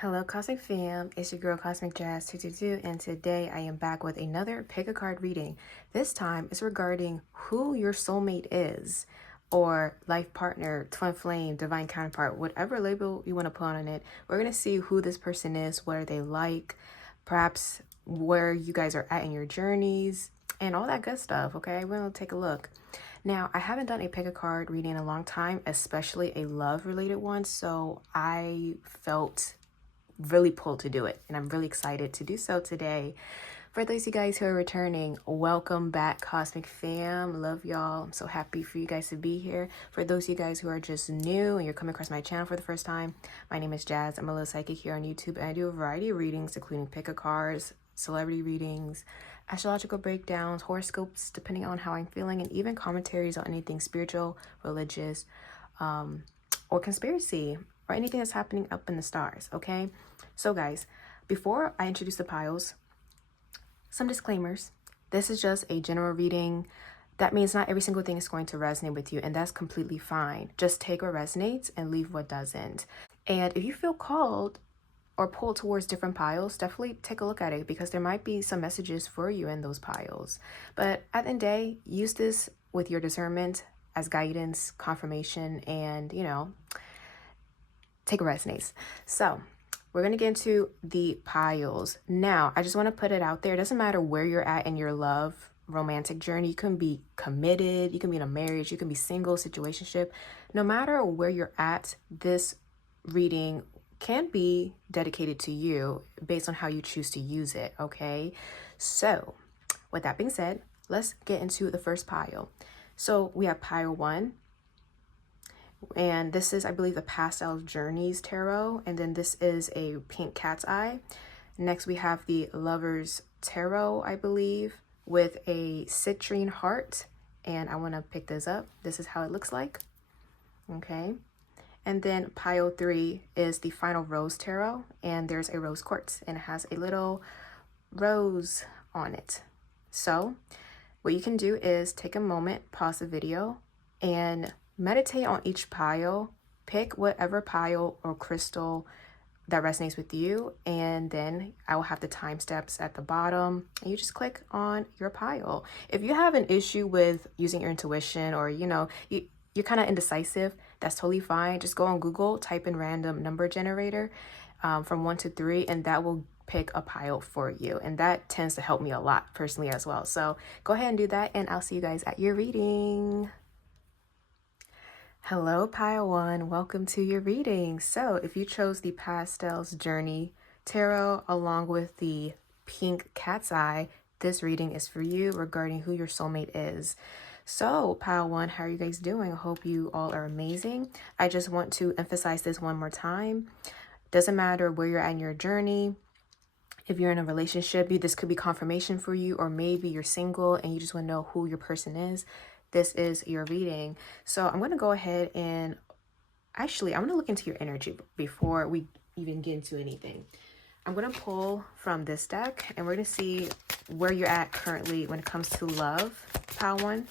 Hello Cosmic Fam, it's your girl Cosmic Jazz 222, and today I am back with another pick a card reading. This time it's regarding who your soulmate is, or life partner, twin flame, divine counterpart, whatever label you want to put on it. We're going to see who this person is, what are they like, perhaps where you guys are at in your journeys, and all that good stuff, okay? We're going to take a look. Now, I haven't done a pick a card reading in a long time, especially a love related one, so I felt really pulled to do it, and I'm really excited to do so today. For those of you guys who are returning, welcome back, Cosmic Fam. Love y'all. I'm so happy for you guys to be here. For those of you guys who are just new and you're coming across my channel for the first time, my name is Jazz. I'm a little psychic here on YouTube, and I do a variety of readings, including pick a cards, celebrity readings, astrological breakdowns, horoscopes, depending on how I'm feeling, and even commentaries on anything spiritual, religious, or conspiracy, or anything that's happening up in the stars, okay? So guys, before I introduce the piles, some disclaimers. This is just a general reading. That means not every single thing is going to resonate with you, and that's completely fine. Just take what resonates and leave what doesn't. And if you feel called or pulled towards different piles, definitely take a look at it, because there might be some messages for you in those piles. But at the end of the day, use this with your discernment as guidance, confirmation, and, take what resonates. So we're going to get into the piles. Now, I just want to put it out there. It doesn't matter where you're at in your love romantic journey. You can be committed, you can be in a marriage, you can be single, situationship. No matter where you're at, this reading can be dedicated to you based on how you choose to use it, okay? So with that being said, let's get into the first pile. So we have pile 1. And this is, I believe, the Pastel Journeys Tarot. And then this is a pink cat's eye. Next, we have the Lover's Tarot, I believe, with a citrine heart. And I want to pick this up. This is how it looks like. Okay. And then pile 3 is the Final Rose Tarot. And there's a rose quartz, and it has a little rose on it. So what you can do is take a moment, pause the video, and meditate on each pile. Pick whatever pile or crystal that resonates with you, and then I will have the time steps at the bottom, and you just click on your pile. If you have an issue with using your intuition, or you're kind of indecisive, that's totally fine. Just go on Google, type in random number generator from 1 to 3, and that will pick a pile for you, and that tends to help me a lot personally as well. So go ahead and do that, and I'll see you guys at your reading. Hello, pile 1. Welcome to your reading. So if you chose the Pastel's Journey Tarot along with the pink cat's eye, this reading is for you regarding who your soulmate is. So pile 1, how are you guys doing? I hope you all are amazing. I just want to emphasize this one more time. Doesn't matter where you're at in your journey. If you're in a relationship, this could be confirmation for you, or maybe you're single and you just want to know who your person is. This is your reading. So I'm going to go ahead and actually, I'm going to look into your energy before we even get into anything. I'm going to pull from this deck, and we're going to see where you're at currently when it comes to love, pile 1.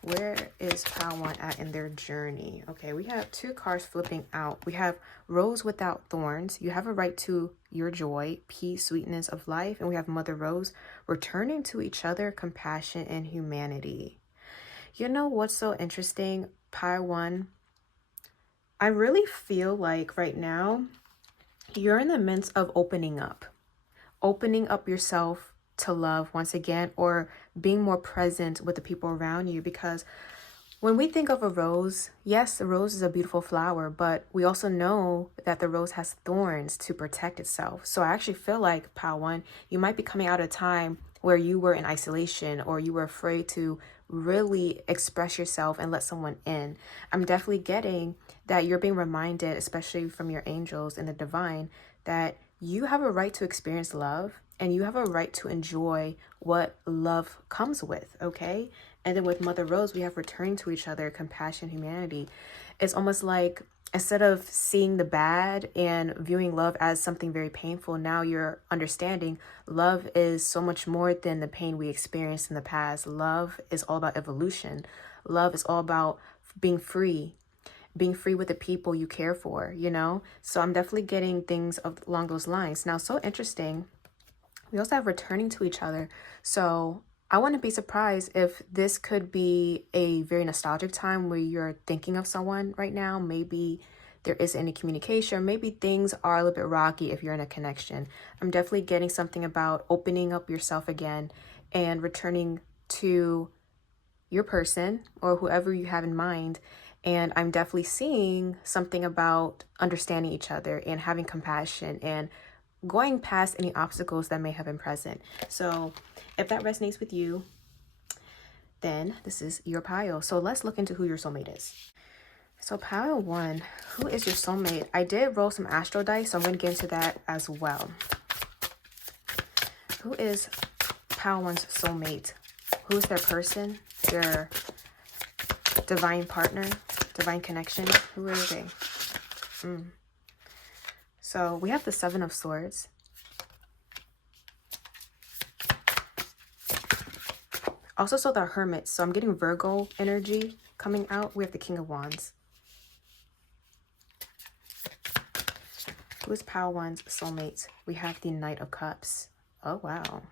Where is pile 1 at in their journey? Okay, we have 2 cards flipping out. We have Rose Without Thorns. You have a right to your joy, peace, sweetness of life. And we have Mother Rose, returning to each other, compassion, and humanity. You know what's so interesting, pile 1? I really feel like right now you're in the midst of opening up yourself to love once again, or being more present with the people around you. Because when we think of a rose, yes, the rose is a beautiful flower, but we also know that the rose has thorns to protect itself. So I actually feel like, pile 1, you might be coming out of a time where you were in isolation, or you were afraid to really express yourself and let someone in. I'm definitely getting that you're being reminded, especially from your angels and the divine, that you have a right to experience love, and you have a right to enjoy what love comes with, okay? And then with Mother Rose, we have returning to each other, compassion, humanity. It's almost like, instead of seeing the bad and viewing love as something very painful, now you're understanding love is so much more than the pain we experienced in the past. Love is all about evolution. Love is all about being free. being free with the people you care for, you know? So I'm definitely getting things along those lines. Now, so interesting. We also have returning to each other. So I wouldn't be surprised if this could be a very nostalgic time where you're thinking of someone right now. Maybe there isn't any communication. Maybe things are a little bit rocky if you're in a connection. I'm definitely getting something about opening up yourself again and returning to your person or whoever you have in mind. And I'm definitely seeing something about understanding each other and having compassion and going past any obstacles that may have been present. So if that resonates with you, then this is your pile. So let's look into who your soulmate is. So pile 1, who is your soulmate? I did roll some astro dice, so I'm going to get into that as well. Who is pile 1's soulmate? Who is their person? Their divine partner? Divine connection? Who are they? So we have the 7 of Swords. Also saw the Hermit. So I'm getting Virgo energy coming out. We have the King of Wands. Who is pile 1's soulmate? We have the Knight of Cups. Oh, wow.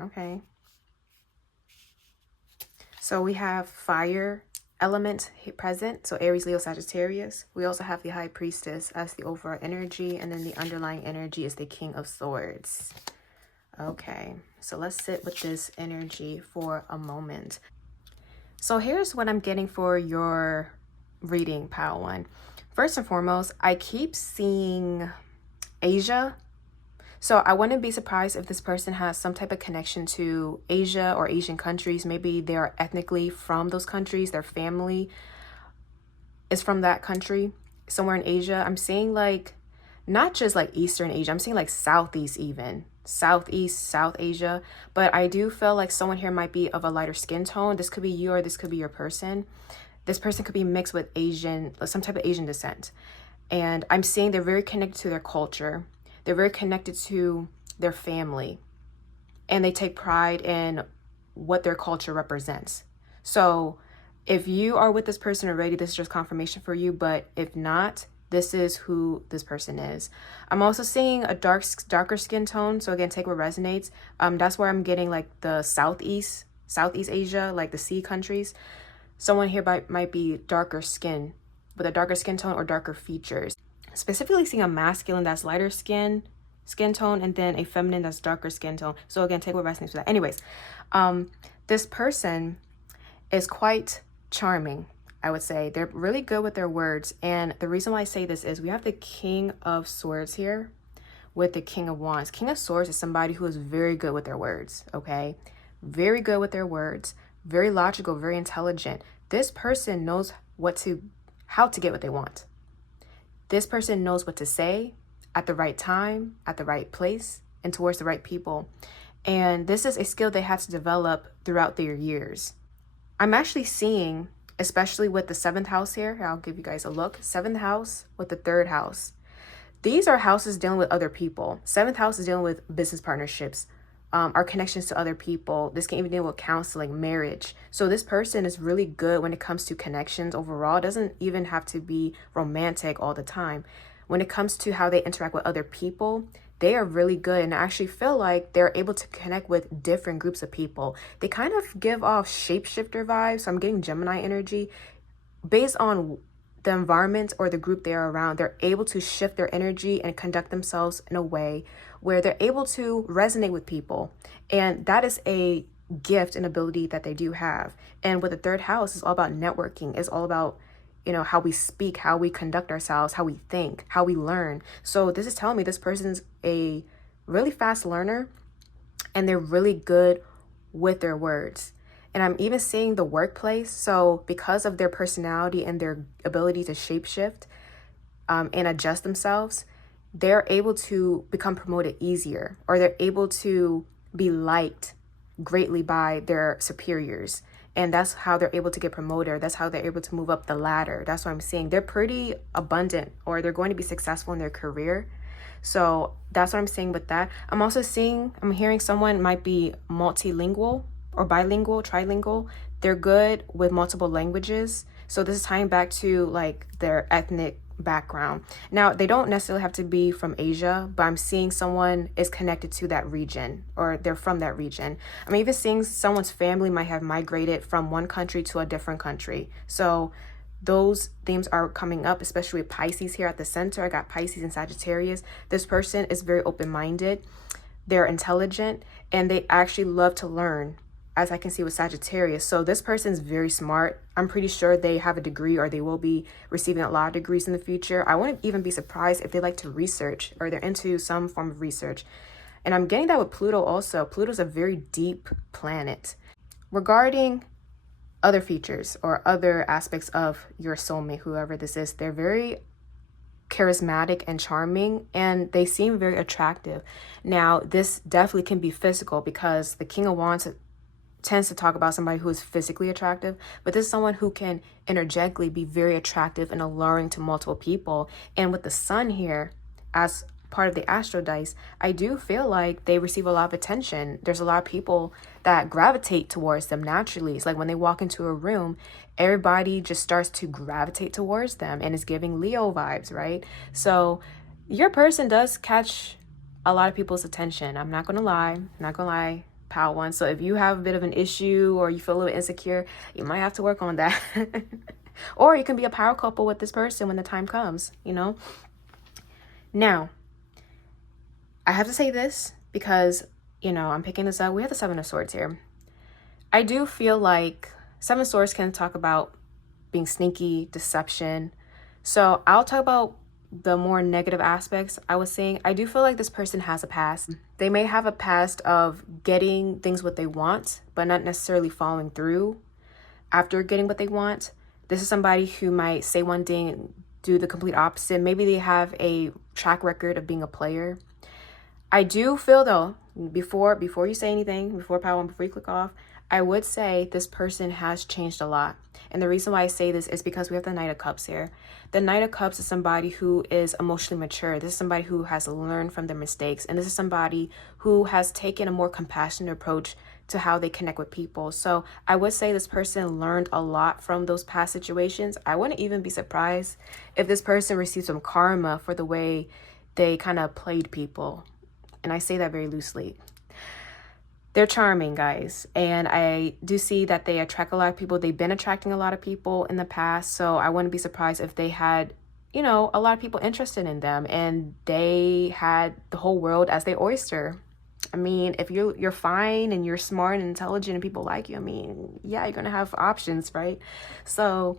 Okay. So we have fire element present. So Aries, Leo, Sagittarius. We also have the High Priestess as the overall energy. And then the underlying energy is the King of Swords. Okay. So let's sit with this energy for a moment. So here's what I'm getting for your reading, pile 1. First and foremost, I keep seeing Asia. So I wouldn't be surprised if this person has some type of connection to Asia or Asian countries. Maybe they are ethnically from those countries. Their family is from that country, somewhere in Asia. I'm seeing like, not just like Eastern Asia. I'm seeing like Southeast even. Southeast, South Asia. But I do feel like someone here might be of a lighter skin tone. This could be you or this could be your person. This person could be mixed with Asian, some type of Asian descent. And I'm seeing they're very connected to their culture. They're very connected to their family. And they take pride in what their culture represents. So if you are with this person already, this is just confirmation for you. But if not, this is who this person is. I'm also seeing a darker skin tone. So again, take what resonates. That's where I'm getting like the Southeast Asia, like the sea countries. Someone here might be darker skin, with a darker skin tone or darker features. Specifically seeing a masculine that's lighter skin tone, and then a feminine that's darker skin tone. So again, take what resonates with that. Anyways, this person is quite charming, I would say. They're really good with their words. And the reason why I say this is we have the King of Swords here with the King of Wands. King of Swords is somebody who is very good with their words, okay? Very good with their words. Very logical, very intelligent. This person knows how to get what they want. This person knows what to say at the right time, at the right place, and towards the right people. And this is a skill they have to develop throughout their years. I'm actually seeing, especially with the 7th house here, I'll give you guys a look. 7th house with the 3rd house. These are houses dealing with other people. 7th house is dealing with business partnerships, our connections to other people. This can even deal with counseling, marriage. So this person is really good when it comes to connections overall. It doesn't even have to be romantic all the time. When it comes to how they interact with other people, they are really good. And I actually feel like they're able to connect with different groups of people. They kind of give off shapeshifter vibes. So I'm getting Gemini energy. Based on the environment or the group they're around, they're able to shift their energy and conduct themselves in a way where they're able to resonate with people. And that is a gift and ability that they do have. And with the 3rd house, it's all about networking. It's all about, how we speak, how we conduct ourselves, how we think, how we learn. So this is telling me this person's a really fast learner and they're really good with their words. And I'm even seeing the workplace. So because of their personality and their ability to shapeshift and adjust themselves, they're able to become promoted easier, or they're able to be liked greatly by their superiors. And that's how they're able to get promoted. That's how they're able to move up the ladder. That's what I'm seeing. They're pretty abundant, or they're going to be successful in their career. So that's what I'm saying with that. I'm hearing someone might be multilingual or bilingual, trilingual. They're good with multiple languages. So this is tying back to like their ethnic background. Now, they don't necessarily have to be from Asia, but I'm seeing someone is connected to that region, or they're from that region. I'm even seeing someone's family might have migrated from one country to a different country. So those themes are coming up, especially with Pisces here at the center. I got Pisces and Sagittarius. This person is very open-minded. They're intelligent, and they actually love to learn, as I can see with Sagittarius. So this person is very smart. I'm pretty sure they have a degree, or they will be receiving a lot of degrees in the future. I wouldn't even be surprised if they like to research, or they're into some form of research. And I'm getting that with Pluto also. Pluto's a very deep planet. Regarding other features or other aspects of your soulmate, whoever this is, they're very charismatic and charming, and they seem very attractive. Now, this definitely can be physical, because the King of Wands tends to talk about somebody who is physically attractive, but this is someone who can energetically be very attractive and alluring to multiple people. And with the sun here as part of the astro dice, I do feel like they receive a lot of attention. There's a lot of people that gravitate towards them naturally. It's like when they walk into a room, everybody just starts to gravitate towards them, and it's giving Leo vibes, right? So your person does catch a lot of people's attention. I'm not gonna lie, Power One. So if you have a bit of an issue, or you feel a little insecure, you might have to work on that. Or you can be a power couple with this person when the time comes, you know? Now, I have to say this because, you know, I'm picking this up. We have the Seven of Swords here. I do feel like Seven of Swords can talk about being sneaky, deception. So I'll talk about the more negative aspects. I was saying, I do feel like this person has a past. They may have a past of getting things what they want, but not necessarily following through after getting what they want. This is somebody who might say one thing and do the complete opposite. Maybe they have a track record of being a player. I do feel though, before you say anything, before Power One, before you click off, I would say this person has changed a lot. And the reason why I say this is because we have the Knight of Cups here. The Knight of Cups is somebody who is emotionally mature. This is somebody who has learned from their mistakes. And this is somebody who has taken a more compassionate approach to how they connect with people. So I would say this person learned a lot from those past situations. I wouldn't even be surprised if this person received some karma for the way they kind of played people. And I say that very loosely. They're charming, guys. And I do see that they attract a lot of people. They've been attracting a lot of people in the past. So I wouldn't be surprised if they had, you know, a lot of people interested in them, and they had the whole world as their oyster. I mean, if you're fine and you're smart and intelligent and people like you, I mean, yeah, you're going to have options, right? So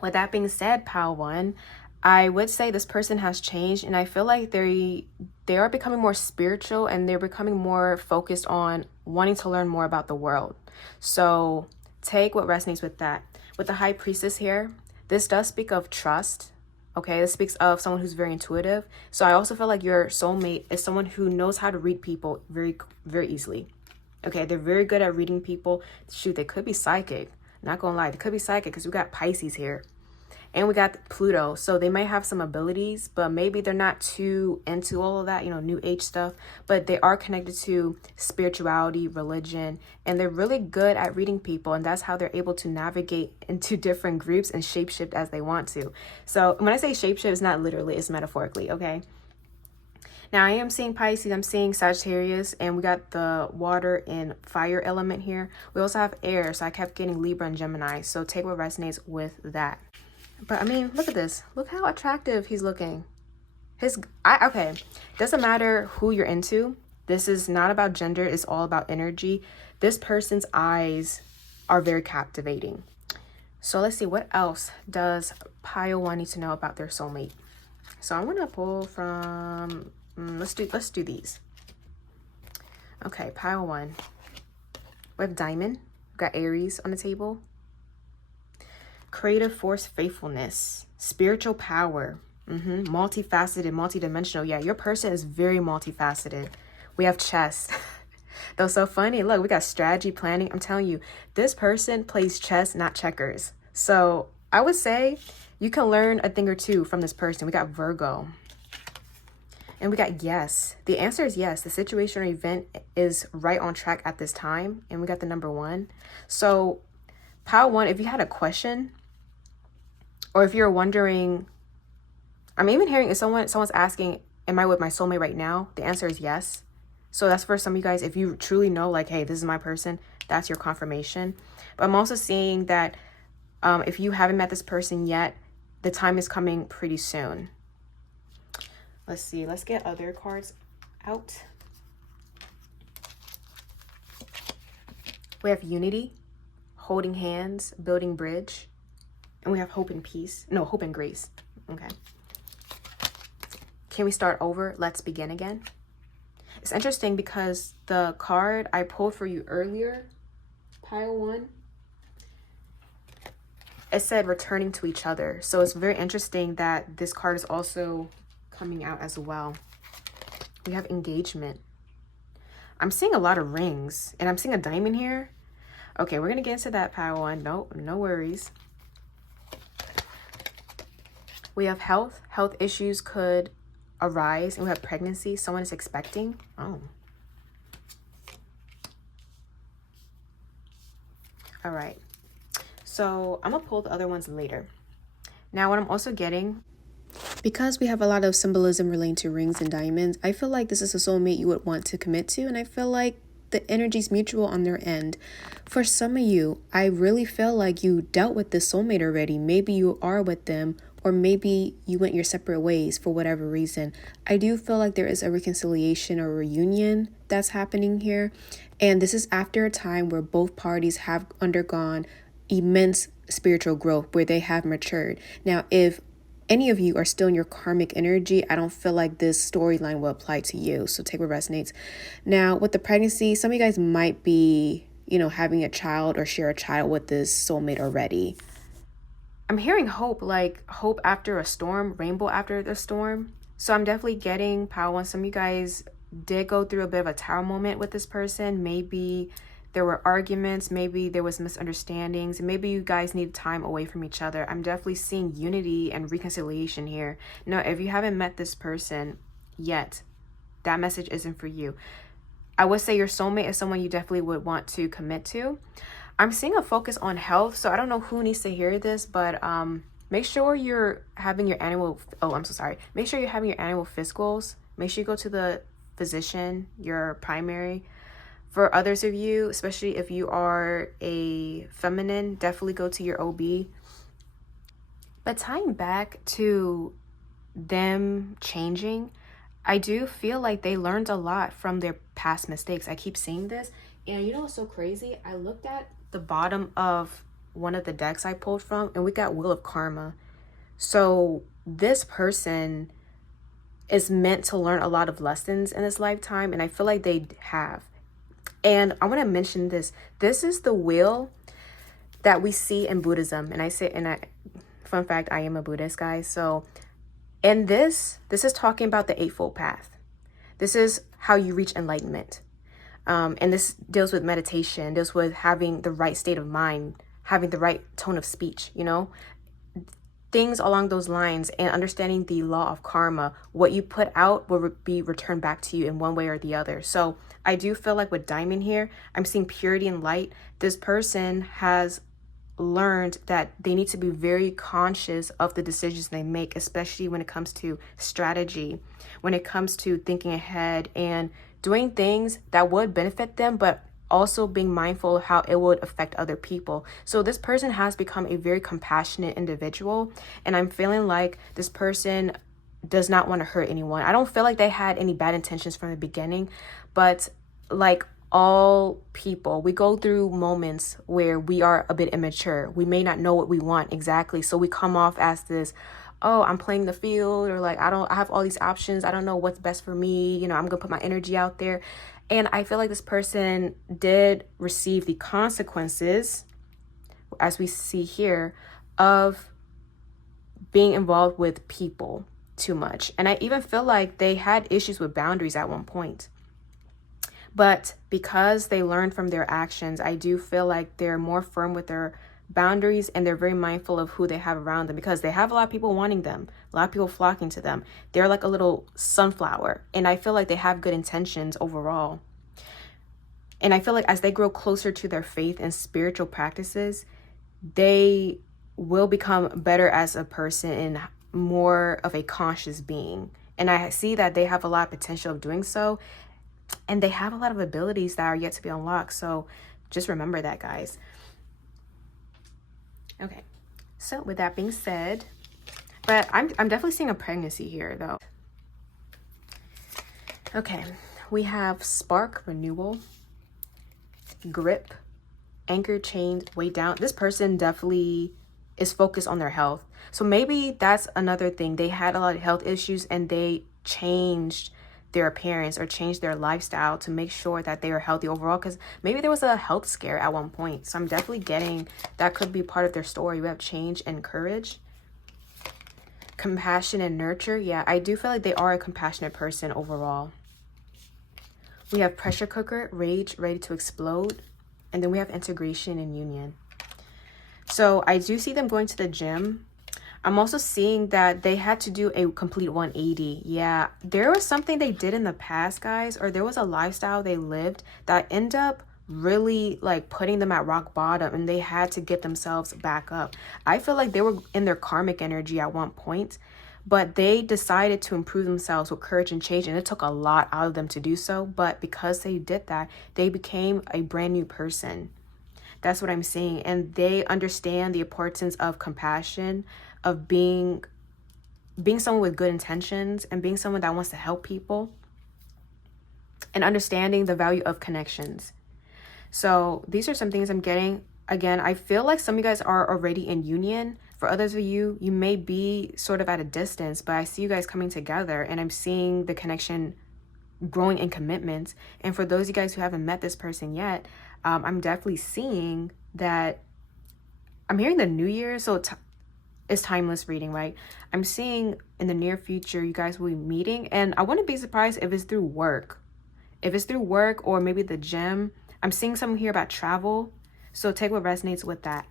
with that being said, Power One, I would say this person has changed, and I feel like they are becoming more spiritual, and they're becoming more focused on wanting to learn more about the world. So take what resonates with that. With the High Priestess here, this does speak of trust. Okay, this speaks of someone who's very intuitive. So I also feel like your soulmate is someone who knows how to read people very, very easily. Okay, they're very good at reading people. Shoot, they could be psychic. Not gonna lie, they could be psychic because we got Pisces here. And we got Pluto, so they might have some abilities, but maybe they're not too into all of that, you know, new age stuff, but they are connected to spirituality, religion, and they're really good at reading people, and that's how they're able to navigate into different groups and shapeshift as they want to. So when I say shapeshift, it's not literally, it's metaphorically, okay? Now I am seeing Pisces, I'm seeing Sagittarius, and we got the water and fire element here. We also have air, so I kept getting Libra and Gemini, so take what resonates with that. But I mean, look at this. Look how attractive he's looking. Okay, doesn't matter who you're into. This is not about gender. It's all about energy. This person's eyes are very captivating. So let's see, what else does Pile One need to know about their soulmate? So I'm gonna pull from. Let's do these. Okay, Pile One. We have Diamond. We got Aries on the table. Creative force, faithfulness, spiritual power, multifaceted, multidimensional. Yeah, your person is very multifaceted. We have chess. That was so funny. Look, we got strategy, planning. I'm telling you, this person plays chess, not checkers. So I would say you can learn a thing or two from this person. We got Virgo. And we got yes. The answer is yes. The situation or event is right on track at this time. And we got the number 1. So Power One, if you had a question, Or if you're wondering, I'm even hearing, if someone's asking, am I with my soulmate right now? The answer is yes. So that's for some of you guys, if you truly know, like, hey, this is my person, that's your confirmation. But I'm also seeing that if you haven't met this person yet, the time is coming pretty soon. Let's see. Let's get other cards out. We have unity, holding hands, building bridge. And we have hope and peace. No, hope and grace. Okay. Can we start over? Let's begin again. It's interesting because the card I pulled for you earlier, pile 1, it said returning to each other. So it's very interesting that this card is also coming out as well. We have engagement. I'm seeing a lot of rings, and I'm seeing a diamond here. Okay, we're going to get into that, pile 1. No worries. We have health. Health issues could arise, and we have pregnancy. Someone is expecting. Oh. All right. So I'm going to pull the other ones later. Now, what I'm also getting, because we have a lot of symbolism relating to rings and diamonds, I feel like this is a soulmate you would want to commit to, and I feel like the energy is mutual on their end. For some of you, I really feel like you dealt with this soulmate already. Maybe you are with them, or maybe you went your separate ways for whatever reason. I do feel like there is a reconciliation or reunion that's happening here. And this is after a time where both parties have undergone immense spiritual growth, where they have matured. Now, if any of you are still in your karmic energy, I don't feel like this storyline will apply to you. So take what resonates. Now, with the pregnancy, some of you guys might be, having a child or share a child with this soulmate already. I'm hearing hope, like hope after a storm, rainbow after the storm. So I'm definitely getting pile 1. Some of you guys did go through a bit of a tower moment with this person. Maybe there were arguments, maybe there was misunderstandings, maybe you guys need time away from each other. I'm definitely seeing unity and reconciliation here. Now, if you haven't met this person yet, that message isn't for you. I would say your soulmate is someone you definitely would want to commit to. I'm seeing a focus on health, so I don't know who needs to hear this, but make sure you're having your annual, make sure you're having your annual physicals. Make sure you go to the physician, your primary. For others of you, especially if you are a feminine, definitely go to your OB. But tying back to them changing, I do feel like they learned a lot from their past mistakes. I keep seeing this. And you know what's so crazy? I looked at the bottom of one of the decks I pulled from, and we got Wheel of Karma. So this person is meant to learn a lot of lessons in this lifetime, and I feel like they have. And I want to mention this. This is the wheel that we see in Buddhism. And fun fact, I am a Buddhist, guys. So, and this is talking about the Eightfold Path. This is how you reach enlightenment. And this deals with meditation, deals with having the right state of mind, having the right tone of speech, things along those lines, and understanding the law of karma. What you put out will be returned back to you in one way or the other. So I do feel like with Diamond here, I'm seeing purity and light. This person has learned that they need to be very conscious of the decisions they make, especially when it comes to strategy, when it comes to thinking ahead and doing things that would benefit them, but also being mindful of how it would affect other people. So this person has become a very compassionate individual, and I'm feeling like this person does not want to hurt anyone. I don't feel like they had any bad intentions from the beginning, but like all people, we go through moments where we are a bit immature. We may not know what we want exactly, so we come off as this, oh, I'm playing the field, or like I have all these options, I don't know what's best for me, I'm gonna put my energy out there. And I feel like this person did receive the consequences, as we see here, of being involved with people too much. And I even feel like they had issues with boundaries at one point. But because they learned from their actions, I do feel like they're more firm with their boundaries, and they're very mindful of who they have around them, because they have a lot of people wanting them, a lot of people flocking to them. They're like a little sunflower, and I feel like they have good intentions overall. And I feel like as they grow closer to their faith and spiritual practices, they will become better as a person and more of a conscious being. And I see that they have a lot of potential of doing so. And they have a lot of abilities that are yet to be unlocked. So just remember that, guys. Okay. So with that being said, but I'm definitely seeing a pregnancy here, though. Okay. We have spark, renewal, grip, anchor, chained, way down. This person definitely is focused on their health. So maybe that's another thing. They had a lot of health issues and they changed their appearance or changed their lifestyle to make sure that they are healthy overall, because maybe there was a health scare at one point. So I'm definitely getting that could be part of their story. We have change and courage, compassion and nurture. Yeah, I do feel like they are a compassionate person overall. We have pressure cooker, rage, ready to explode. And then we have integration and union. So I do see them going to the gym. I'm also seeing that they had to do a complete 180. Yeah, there was something they did in the past, guys, or there was a lifestyle they lived that ended up really like putting them at rock bottom, and they had to get themselves back up. I feel like they were in their karmic energy at one point, but they decided to improve themselves with courage and change, and it took a lot out of them to do so. But because they did that, they became a brand new person. That's what I'm seeing. And they understand the importance of compassion, of being someone with good intentions and being someone that wants to help people, and understanding the value of connections. So these are some things I'm getting. Again, I feel like some of you guys are already in union. For others of you, you may be sort of at a distance, but I see you guys coming together, and I'm seeing the connection growing in commitment. And for those of you guys who haven't met this person yet, I'm definitely seeing that. I'm hearing the new year, so it's timeless reading, right? I'm seeing in the near future you guys will be meeting, and I wouldn't be surprised if it's through work. If it's through work or maybe the gym. I'm seeing someone here about travel, so take what resonates with that.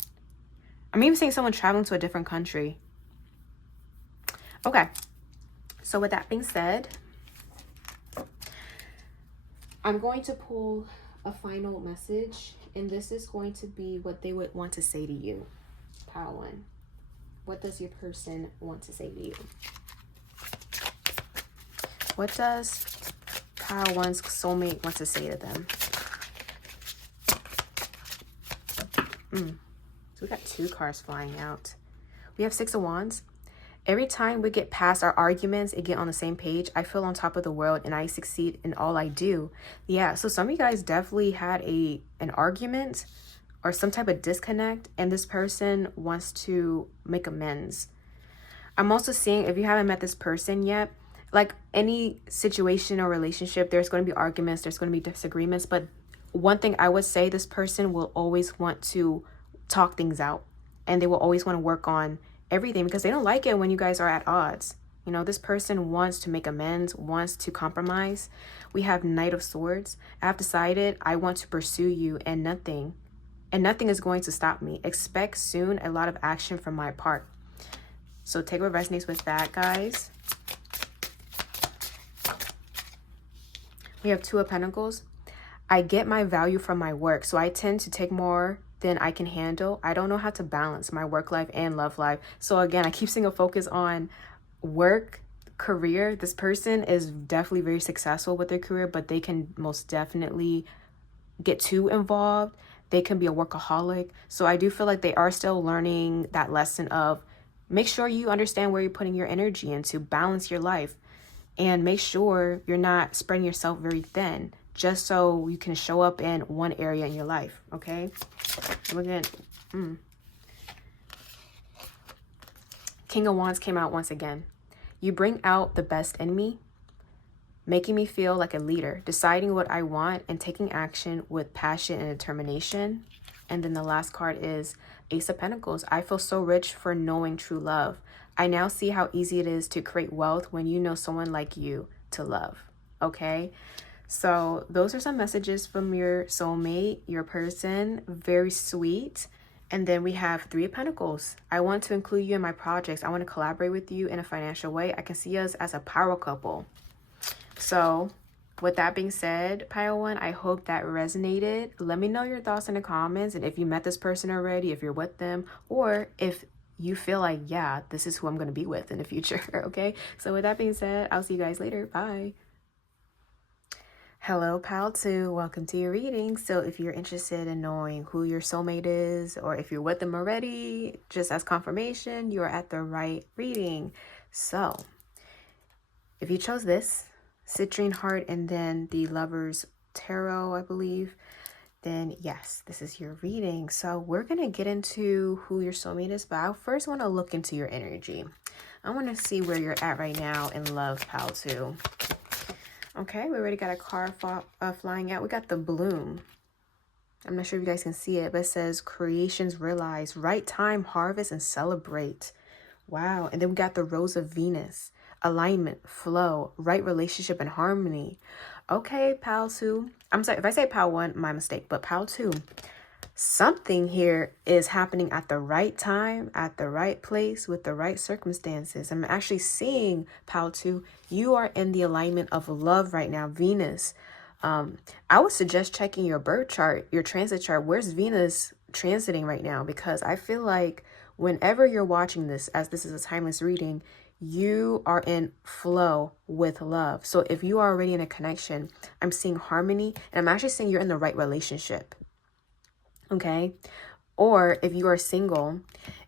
I'm even seeing someone traveling to a different country. Okay, so with that being said, I'm going to pull a final message, and this is going to be what they would want to say to you. Pile one. What does your person want to say to you? What does pile one's soulmate want to say to them? So we got 2 cards flying out. We have 6 of Wands. Every time we get past our arguments and get on the same page, I feel on top of the world and I succeed in all I do. Yeah, so some of you guys definitely had an argument or some type of disconnect, and this person wants to make amends. I'm also seeing, if you haven't met this person yet, like any situation or relationship, there's going to be arguments, there's going to be disagreements, but one thing I would say, this person will always want to talk things out, and they will always want to work on everything because they don't like it when you guys are at odds. You know, this person wants to make amends, wants to compromise. We have Knight of Swords. I have decided I want to pursue you, and nothing is going to stop me. Expect soon a lot of action from my part. So take what resonates with that, guys. We have 2 of Pentacles. I get my value from my work, so I tend to take more than I can handle. I don't know how to balance my work life and love life. So again, I keep seeing a focus on work, career. This person is definitely very successful with their career, but they can most definitely get too involved. They can be a workaholic. So I do feel like they are still learning that lesson of make sure you understand where you're putting your energy into, balance your life, and make sure you're not spreading yourself very thin just so you can show up in one area in your life, okay? We're gonna, King of Wands came out once again. You bring out the best in me, making me feel like a leader, deciding what I want and taking action with passion and determination. And then the last card is Ace of Pentacles. I feel so rich for knowing true love. I now see how easy it is to create wealth when you know someone like you to love, okay? So those are some messages from your soulmate, your person. Very sweet. And then we have 3 of Pentacles. I want to include you in my projects. I want to collaborate with you in a financial way. I can see us as a power couple. So with that being said, pile one, I hope that resonated. Let me know your thoughts in the comments, and if you met this person already, if you're with them, or if you feel like, yeah, this is who I'm going to be with in the future. Okay. So with that being said, I'll see you guys later. Bye. Hello, pal two. Welcome to your reading. So if you're interested in knowing who your soulmate is, or if you're with them already, just as confirmation, you're at the right reading. So if you chose this, Citrine Heart, and then the Lover's Tarot, I believe, then yes, this is your reading. So we're going to get into who your soulmate is, but I first want to look into your energy. I want to see where you're at right now in love, pal two. Okay, we already got a card flying out. We got the Bloom. I'm not sure if you guys can see it, but it says creations realize, right time, harvest, and celebrate. Wow. And then we got the Rose of Venus, alignment, flow, right relationship, and harmony. Okay, pal two. I'm sorry, if I say pal one, my mistake, but pal two. Something here is happening at the right time, at the right place, with the right circumstances. I'm actually seeing, pal two, you are in the alignment of love right now, Venus. I would suggest checking your birth chart, your transit chart. Where's Venus transiting right now? Because I feel like whenever you're watching this, as this is a timeless reading, you are in flow with love. So if you are already in a connection, I'm seeing harmony, and I'm actually seeing you're in the right relationship. Okay. Or if you are single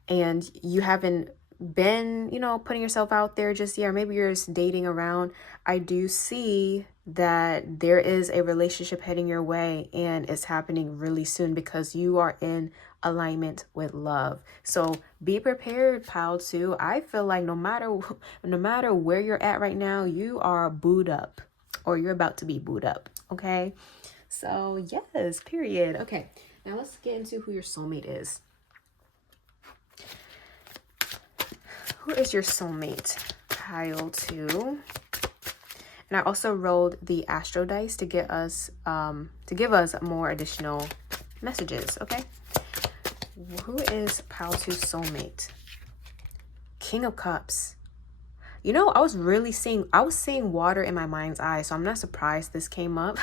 and you haven't been, putting yourself out there just yet, or maybe you're just dating around, I do see that there is a relationship heading your way, and it's happening really soon because you are in alignment with love. So be prepared, pal two. I feel like no matter where you're at right now, you are booed up, or you're about to be booed up. Okay. So yes, period. Okay. Now let's get into who your soulmate is. Who is your soulmate? Pile two. And I also rolled the astro dice to get us to give us more additional messages. Okay. Who is pile two's soulmate? King of Cups. I was seeing water in my mind's eye, so I'm not surprised this came up.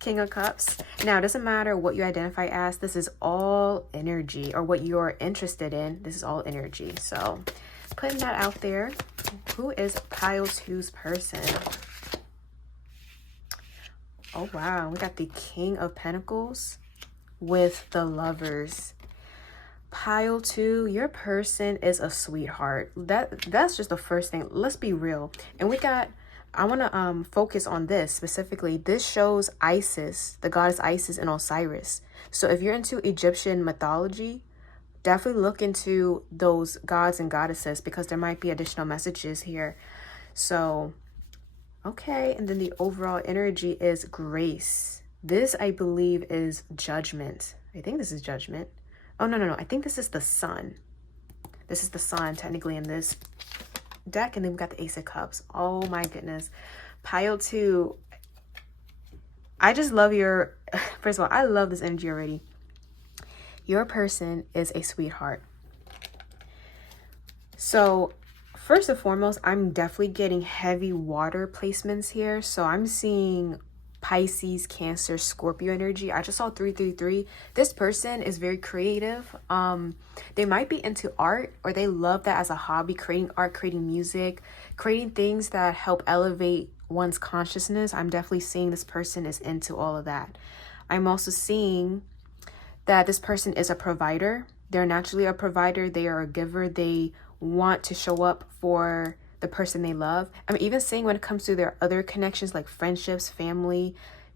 King of Cups. Now, it doesn't matter what you identify as. This is all energy, or what you're interested in. This is all energy. So, putting that out there. Who is pile two's person? Oh, wow. We got the King of Pentacles with the Lovers. Pile two, your person is a sweetheart. That's just the first thing. Let's be real. And I want to focus on this specifically. This shows Isis, the goddess Isis, and Osiris. So if you're into Egyptian mythology, definitely look into those gods and goddesses, because there might be additional messages here. So, okay. And then the overall energy is grace. This, I believe, is judgment. I think this is judgment. Oh, no. I think this is the sun. This is the sun, technically, in this deck. And then we got the Ace of Cups. Oh, my goodness. Pile two. I just love first of all, I love this energy already. Your person is a sweetheart. So, first and foremost, I'm definitely getting heavy water placements here. So, I'm seeing Pisces, Cancer, Scorpio energy. I just saw 333. This person is very creative. They might be into art, or they love that as a hobby, creating art, creating music, creating things that help elevate one's consciousness. I'm definitely seeing this person is into all of that. I'm also seeing that this person is a provider. They're naturally a provider. They are a giver. They want to show up for the person they love. I'm even seeing when it comes to their other connections, like friendships, family,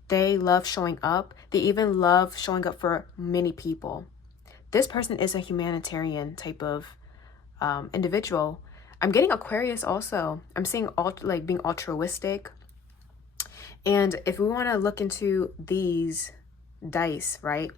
they love showing up. They even love showing up for many people. This person is a humanitarian type of individual. I'm getting Aquarius also. I'm seeing being altruistic. And if we want to look into these dice, right?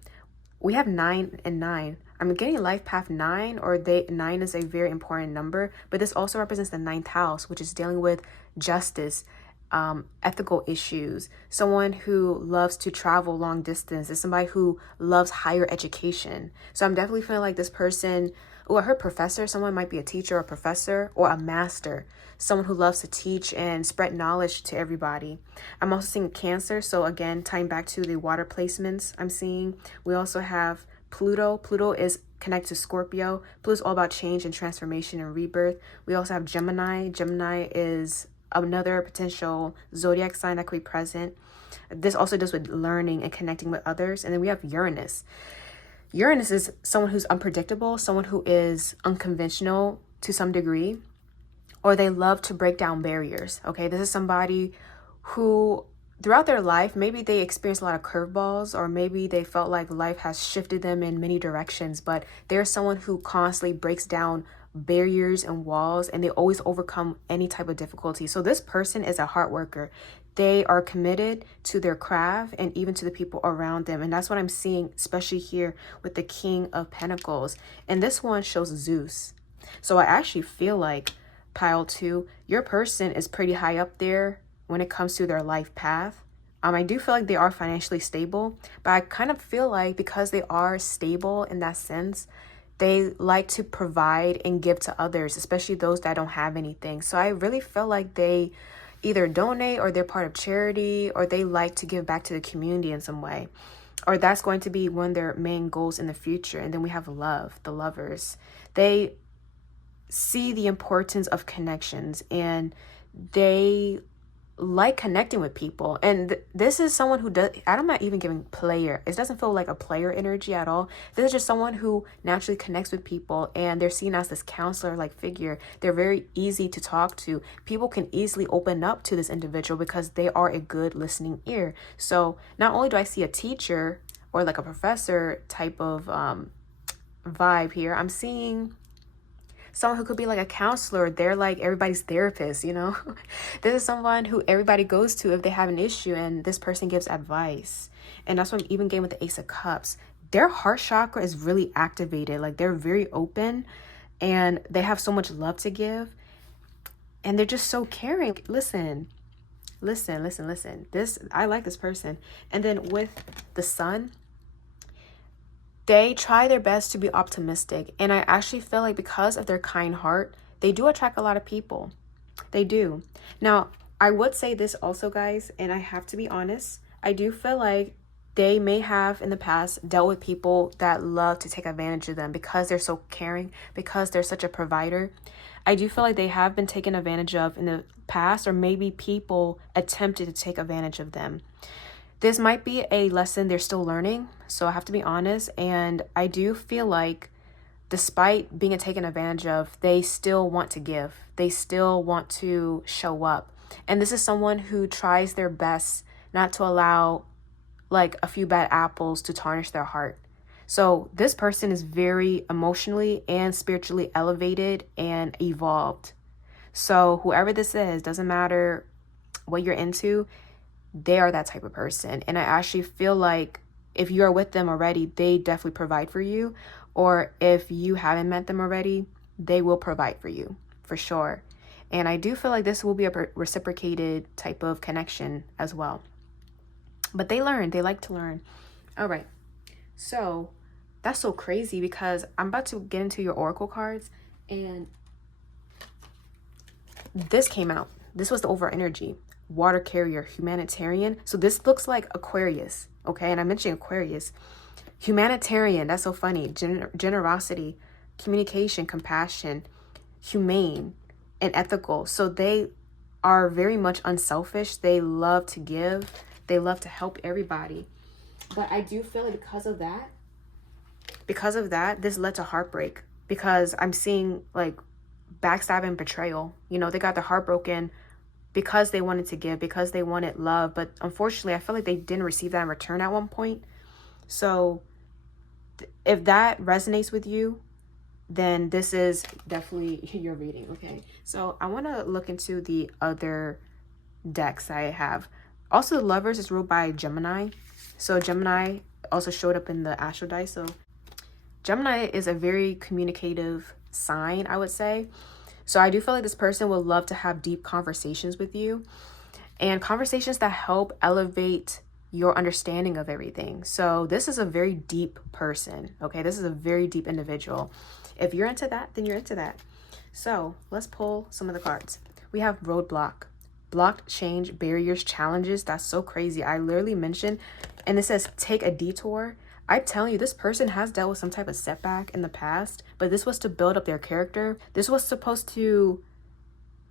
We have 9 and 9. I'm getting life path 9, or 9 is a very important number, but this also represents the 9th house, which is dealing with justice, ethical issues. Someone who loves to travel long distance is somebody who loves higher education. So I'm definitely feeling like this person, I heard professor. Someone might be a teacher, or a professor, or a master. Someone who loves to teach and spread knowledge to everybody. I'm also seeing Cancer. So again, tying back to the water placements I'm seeing, we also have Pluto. Pluto is connect to Scorpio. Pluto's all about change and transformation and rebirth. We also have Gemini. Gemini is another potential zodiac sign that could be present. This also deals with learning and connecting with others. And then we have Uranus. Uranus is someone who's unpredictable, someone who is unconventional to some degree, or they love to break down barriers. Okay, this is somebody who throughout their life, maybe they experienced a lot of curveballs, or maybe they felt like life has shifted them in many directions, but they're someone who constantly breaks down barriers and walls, and they always overcome any type of difficulty. So this person is a hard worker. They are committed to their craft and even to the people around them. And that's what I'm seeing, especially here with the King of Pentacles. And this one shows Zeus. So I actually feel like, pile 2, your person is pretty high up there when it comes to their life path. I do feel like they are financially stable, but I kind of feel like because they are stable in that sense, they like to provide and give to others, especially those that don't have anything. So I really feel like they either donate, or they're part of charity, or they like to give back to the community in some way, or that's going to be one of their main goals in the future. And then we have love, the lovers. They see the importance of connections, and they like connecting with people. And this is someone who does, I'm not even giving player. It doesn't feel like a player energy at all. This is just someone who naturally connects with people, and they're seen as this counselor like figure. They're very easy to talk to. People can easily open up to this individual because they are a good listening ear. So not only do I see a teacher or like a professor type of vibe here, I'm seeing someone who could be like a counselor. They're like everybody's therapist, you know. This is someone who everybody goes to if they have an issue, and this person gives advice. And that's what I'm even getting with the Ace of Cups. Their heart chakra is really activated. Like, they're very open, and they have so much love to give, and they're just so caring. Listen. I like this person. And then with the Sun, they try their best to be optimistic. And I actually feel like because of their kind heart, they do attract a lot of people. They do. Now, I would say this also, guys, and I have to be honest. I do feel like they may have in the past dealt with people that love to take advantage of them because they're so caring, because they're such a provider. I do feel like they have been taken advantage of in the past, or maybe people attempted to take advantage of them. This might be a lesson they're still learning, so I have to be honest. And I do feel like despite being taken advantage of, they still want to give. They still want to show up. And this is someone who tries their best not to allow like a few bad apples to tarnish their heart. So this person is very emotionally and spiritually elevated and evolved. So whoever this is, doesn't matter what you're into, they are that type of person. And I actually feel like if you are with them already, they definitely provide for you. Or if you haven't met them already, they will provide for you for sure. And I do feel like this will be a reciprocated type of connection as well. But they like to learn. All right. So that's so crazy because I'm about to get into your oracle cards, and this came out. This was the overall energy. Water carrier, humanitarian. So this looks like Aquarius, okay? And I mentioned Aquarius. Humanitarian, that's so funny. Generosity, communication, compassion, humane, and ethical. So they are very much unselfish. They love to give. They love to help everybody. But I do feel like because of that, this led to heartbreak, because I'm seeing like backstab and betrayal. You know, they got their heart broken because they wanted to give, because they wanted love. But unfortunately, I feel like they didn't receive that in return at one point. So if that resonates with you, then this is definitely your reading, okay? So I want to look into the other decks I have. Also, the Lovers is ruled by Gemini. So Gemini also showed up in the astro dice. So Gemini is a very communicative sign, I would say. So I do feel like this person would love to have deep conversations with you, and conversations that help elevate your understanding of everything. So this is a very deep person, okay? This is a very deep individual. If you're into that, then you're into that. So let's pull some of the cards. We have roadblock, blocked, change, barriers, challenges. That's so crazy. I literally mentioned, and it says take a detour. I'm telling you, this person has dealt with some type of setback in the past, but this was to build up their character. This was supposed to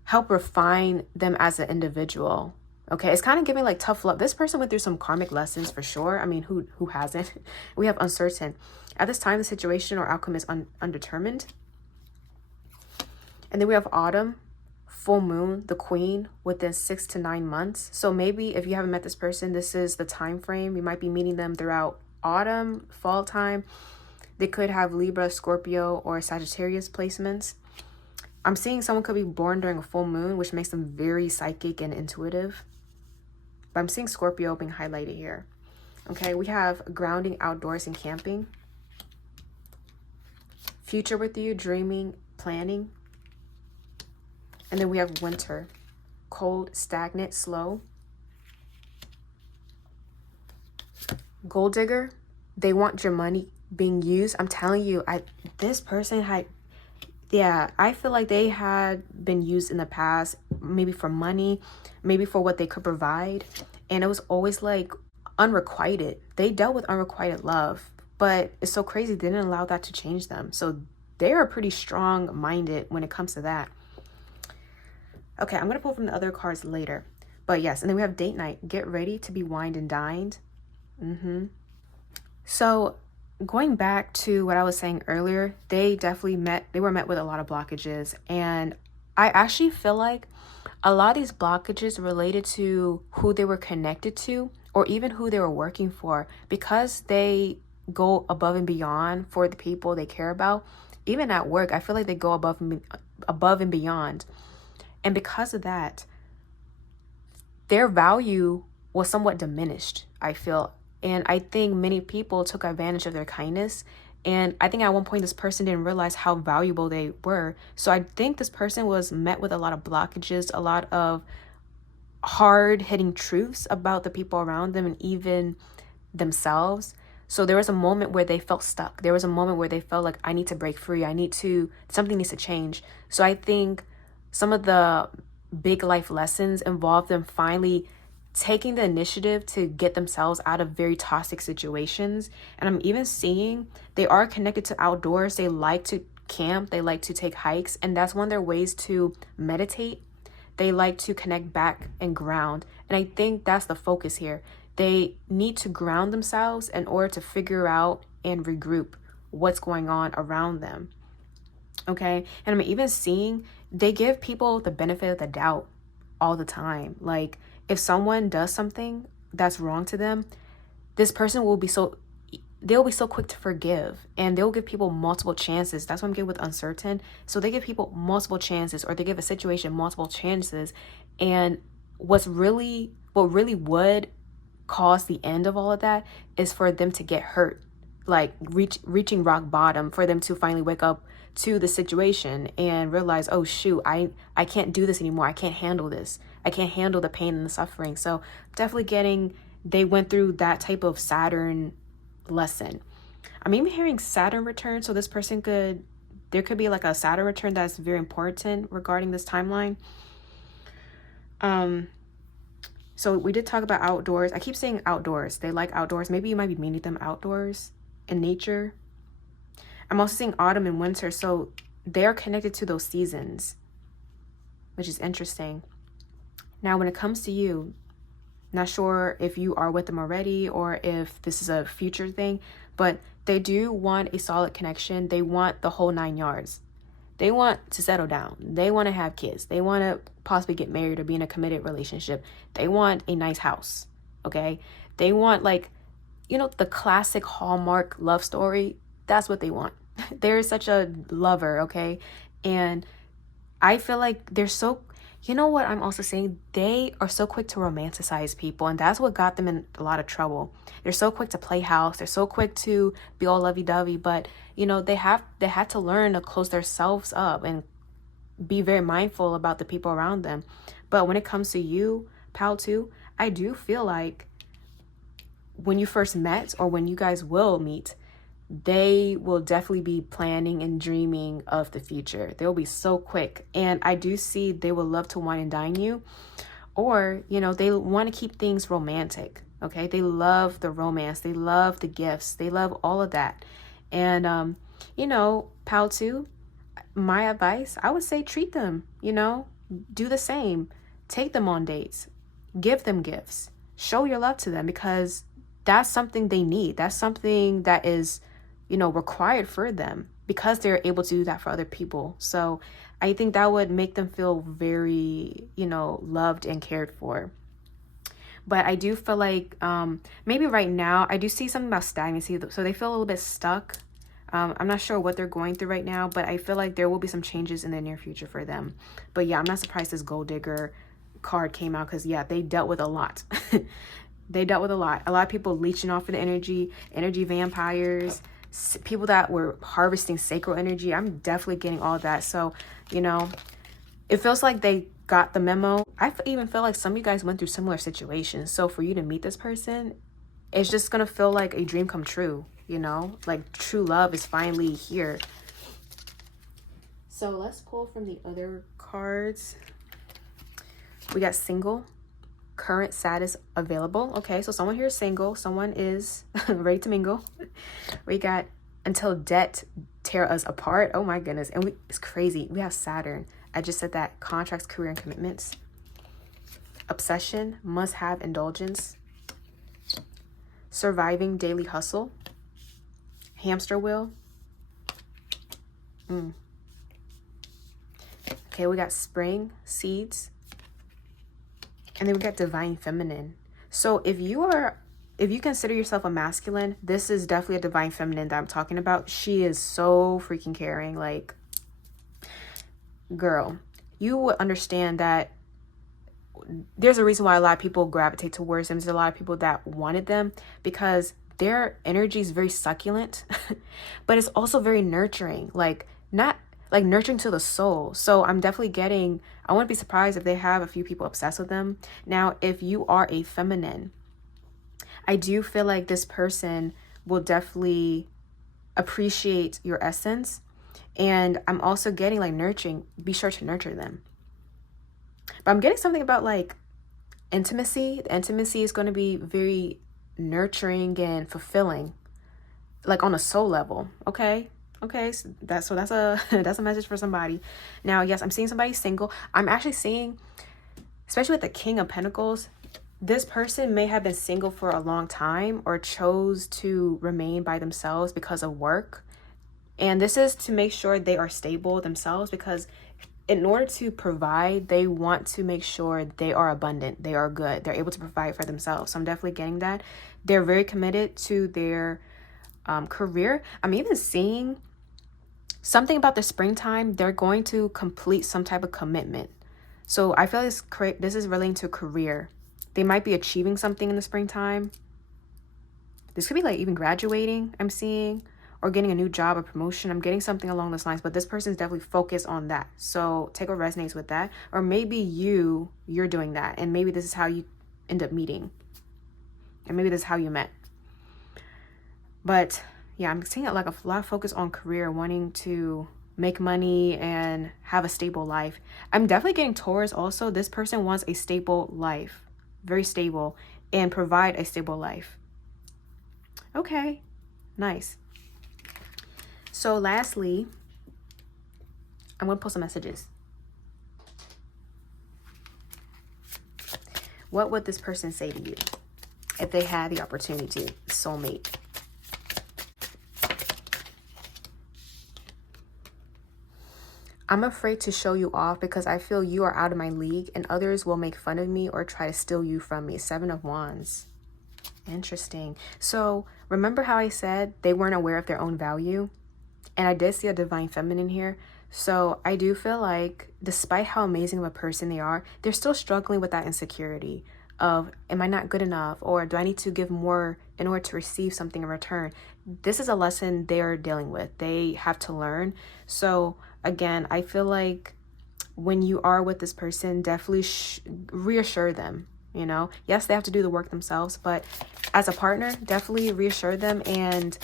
help refine them as an individual. Okay, it's kind of giving like tough love. This person went through some karmic lessons for sure. I mean, who hasn't? We have uncertain. At this time, the situation or outcome is undetermined. And then we have autumn, full moon, the queen, within 6 to 9 months. So maybe if you haven't met this person, this is the time frame. You might be meeting them throughout autumn, fall time. They could have Libra, Scorpio, or Sagittarius placements. I'm seeing someone could be born during a full moon, which makes them very psychic and intuitive. But I'm seeing Scorpio being highlighted here. Okay, we have grounding, outdoors, and camping. Future with you, dreaming, planning. And then we have winter, cold, stagnant, slow. Gold digger, they want your money being used. I'm telling you, this person had, yeah, I feel like they had been used in the past, maybe for money, maybe for what they could provide. And it was always like unrequited. They dealt with unrequited love, but it's so crazy. They didn't allow that to change them. So they are pretty strong-minded when it comes to that. Okay, I'm going to pull from the other cards later. But yes, and then we have date night. Get ready to be wined and dined. So going back to what I was saying earlier, they were met with a lot of blockages. And I actually feel like a lot of these blockages related to who they were connected to or even who they were working for, because they go above and beyond for the people they care about. Even at work, I feel like they go above and beyond. And because of that, their value was somewhat diminished, I feel. And I think many people took advantage of their kindness. And I think at one point, this person didn't realize how valuable they were. So I think this person was met with a lot of blockages, a lot of hard-hitting truths about the people around them and even themselves. So there was a moment where they felt stuck. There was a moment where they felt like, I need to break free. Something needs to change. So I think some of the big life lessons involved them finally taking the initiative to get themselves out of very toxic situations. And I'm even seeing they are connected to outdoors. They like to camp. They like to take hikes. And that's one of their ways to meditate. They like to connect back and ground. And I think that's the focus here. They need to ground themselves in order to figure out and regroup what's going on around them. Okay. And I'm even seeing they give people the benefit of the doubt all the time. Like if someone does something that's wrong to them, this person they'll be so quick to forgive, and they'll give people multiple chances. That's what I'm getting with uncertain. So they give people multiple chances, or they give a situation multiple chances. And what really would cause the end of all of that is for them to get hurt, like reaching rock bottom, for them to finally wake up to the situation and realize, oh shoot, I can't do this anymore. I can't handle this. I can't handle the pain and the suffering. So definitely they went through that type of Saturn lesson. I'm even hearing Saturn return. So this person there could be like a Saturn return that's very important regarding this timeline. So we did talk about outdoors. I keep saying outdoors. They like outdoors. Maybe you might be meeting them outdoors in nature. I'm also seeing autumn and winter. So they're connected to those seasons, which is interesting. Now, when it comes to you, not sure if you are with them already or if this is a future thing, but they do want a solid connection. They want the whole 9 yards. They want to settle down. They want to have kids. They want to possibly get married or be in a committed relationship. They want a nice house, okay? They want the classic Hallmark love story. That's what they want. They're such a lover, okay? And I feel like they're so... You know what I'm also saying? They are so quick to romanticize people, and that's what got them in a lot of trouble. They're so quick to play house. They're so quick to be all lovey-dovey, but they had to learn to close themselves up and be very mindful about the people around them. But when it comes to you, pal, too, I do feel like when you first met or when you guys will meet, they will definitely be planning and dreaming of the future. They'll be so quick. And I do see they will love to wine and dine you, or, they want to keep things romantic. Okay, they love the romance, they love the gifts, they love all of that. And you know, pal two, my advice, I would say treat them, you know, do the same. Take them on dates, give them gifts, show your love to them, because that's something they need. That's something that is, you know, required for them, because they're able to do that for other people. So I think that would make them feel very, you know, loved and cared for. But I do feel like maybe right now I do see something about stagnancy, so they feel a little bit stuck. I'm not sure what they're going through right now, but I feel like there will be some changes in the near future for them. But yeah, I'm not surprised this gold digger card came out, because yeah, they dealt with a lot. They dealt with a lot. A lot of people leeching off of the energy vampires, people that were harvesting sacral energy. I'm definitely getting all that. So, you know, it feels like they got the memo. I even feel like some of you guys went through similar situations. So for you to meet this person, it's just going to feel like a dream come true, you know? Like true love is finally here. So let's pull from the other cards. We got single, current status available. Okay, so someone here is single. Someone is ready to mingle. We got until debt tear us apart. Oh my goodness. And it's crazy. We have Saturn. I just said that. Contracts, career, and commitments. Obsession, must have indulgence. Surviving daily hustle. Hamster wheel. Okay, we got spring, seeds. And then we got divine feminine. So if you consider yourself a masculine, this is definitely a divine feminine that I'm talking about. She is so freaking caring. Like, girl, you would understand that there's a reason why a lot of people gravitate towards them. There's a lot of people that wanted them, because their energy is very succulent, but it's also very nurturing. Like, not like nurturing to the soul. So I'm definitely getting, I wouldn't be surprised if they have a few people obsessed with them. Now, if you are a feminine, I do feel like this person will definitely appreciate your essence. And I'm also getting like nurturing, be sure to nurture them. But I'm getting something about like intimacy. The intimacy is going to be very nurturing and fulfilling, like on a soul level. Okay, so that's a that's a message for somebody. Now, yes, I'm seeing somebody single. I'm actually seeing, especially with the King of Pentacles, this person may have been single for a long time or chose to remain by themselves because of work. And this is to make sure they are stable themselves, because in order to provide, they want to make sure they are abundant, they are good, they're able to provide for themselves. So I'm definitely getting that. They're very committed to their career. I'm even seeing something about the springtime. They're going to complete some type of commitment. So I feel this is relating to career. They might be achieving something in the springtime. This could be like even graduating, I'm seeing, or getting a new job or promotion. I'm getting something along those lines, but this person's definitely focused on that. So take what resonates with that. Or maybe you're doing that, and maybe this is how you end up meeting. And maybe this is how you met. But yeah, I'm seeing it like a lot of focus on career, wanting to make money and have a stable life. I'm definitely getting Taurus also. This person wants a stable life, very stable, and provide a stable life. Okay, nice. So lastly, I'm going to pull some messages. What would this person say to you if they had the opportunity to? Soulmate. I'm afraid to show you off because I feel you are out of my league and others will make fun of me or try to steal you from me. 7 of Wands. Interesting. So remember how I said they weren't aware of their own value? And I did see a divine feminine here. So I do feel like despite how amazing of a person they are, they're still struggling with that insecurity of, am I not good enough? Or do I need to give more in order to receive something in return? This is a lesson they're dealing with. They have to learn. So again, I feel like when you are with this person, definitely reassure them. You know, yes, they have to do the work themselves, but as a partner, definitely reassure them and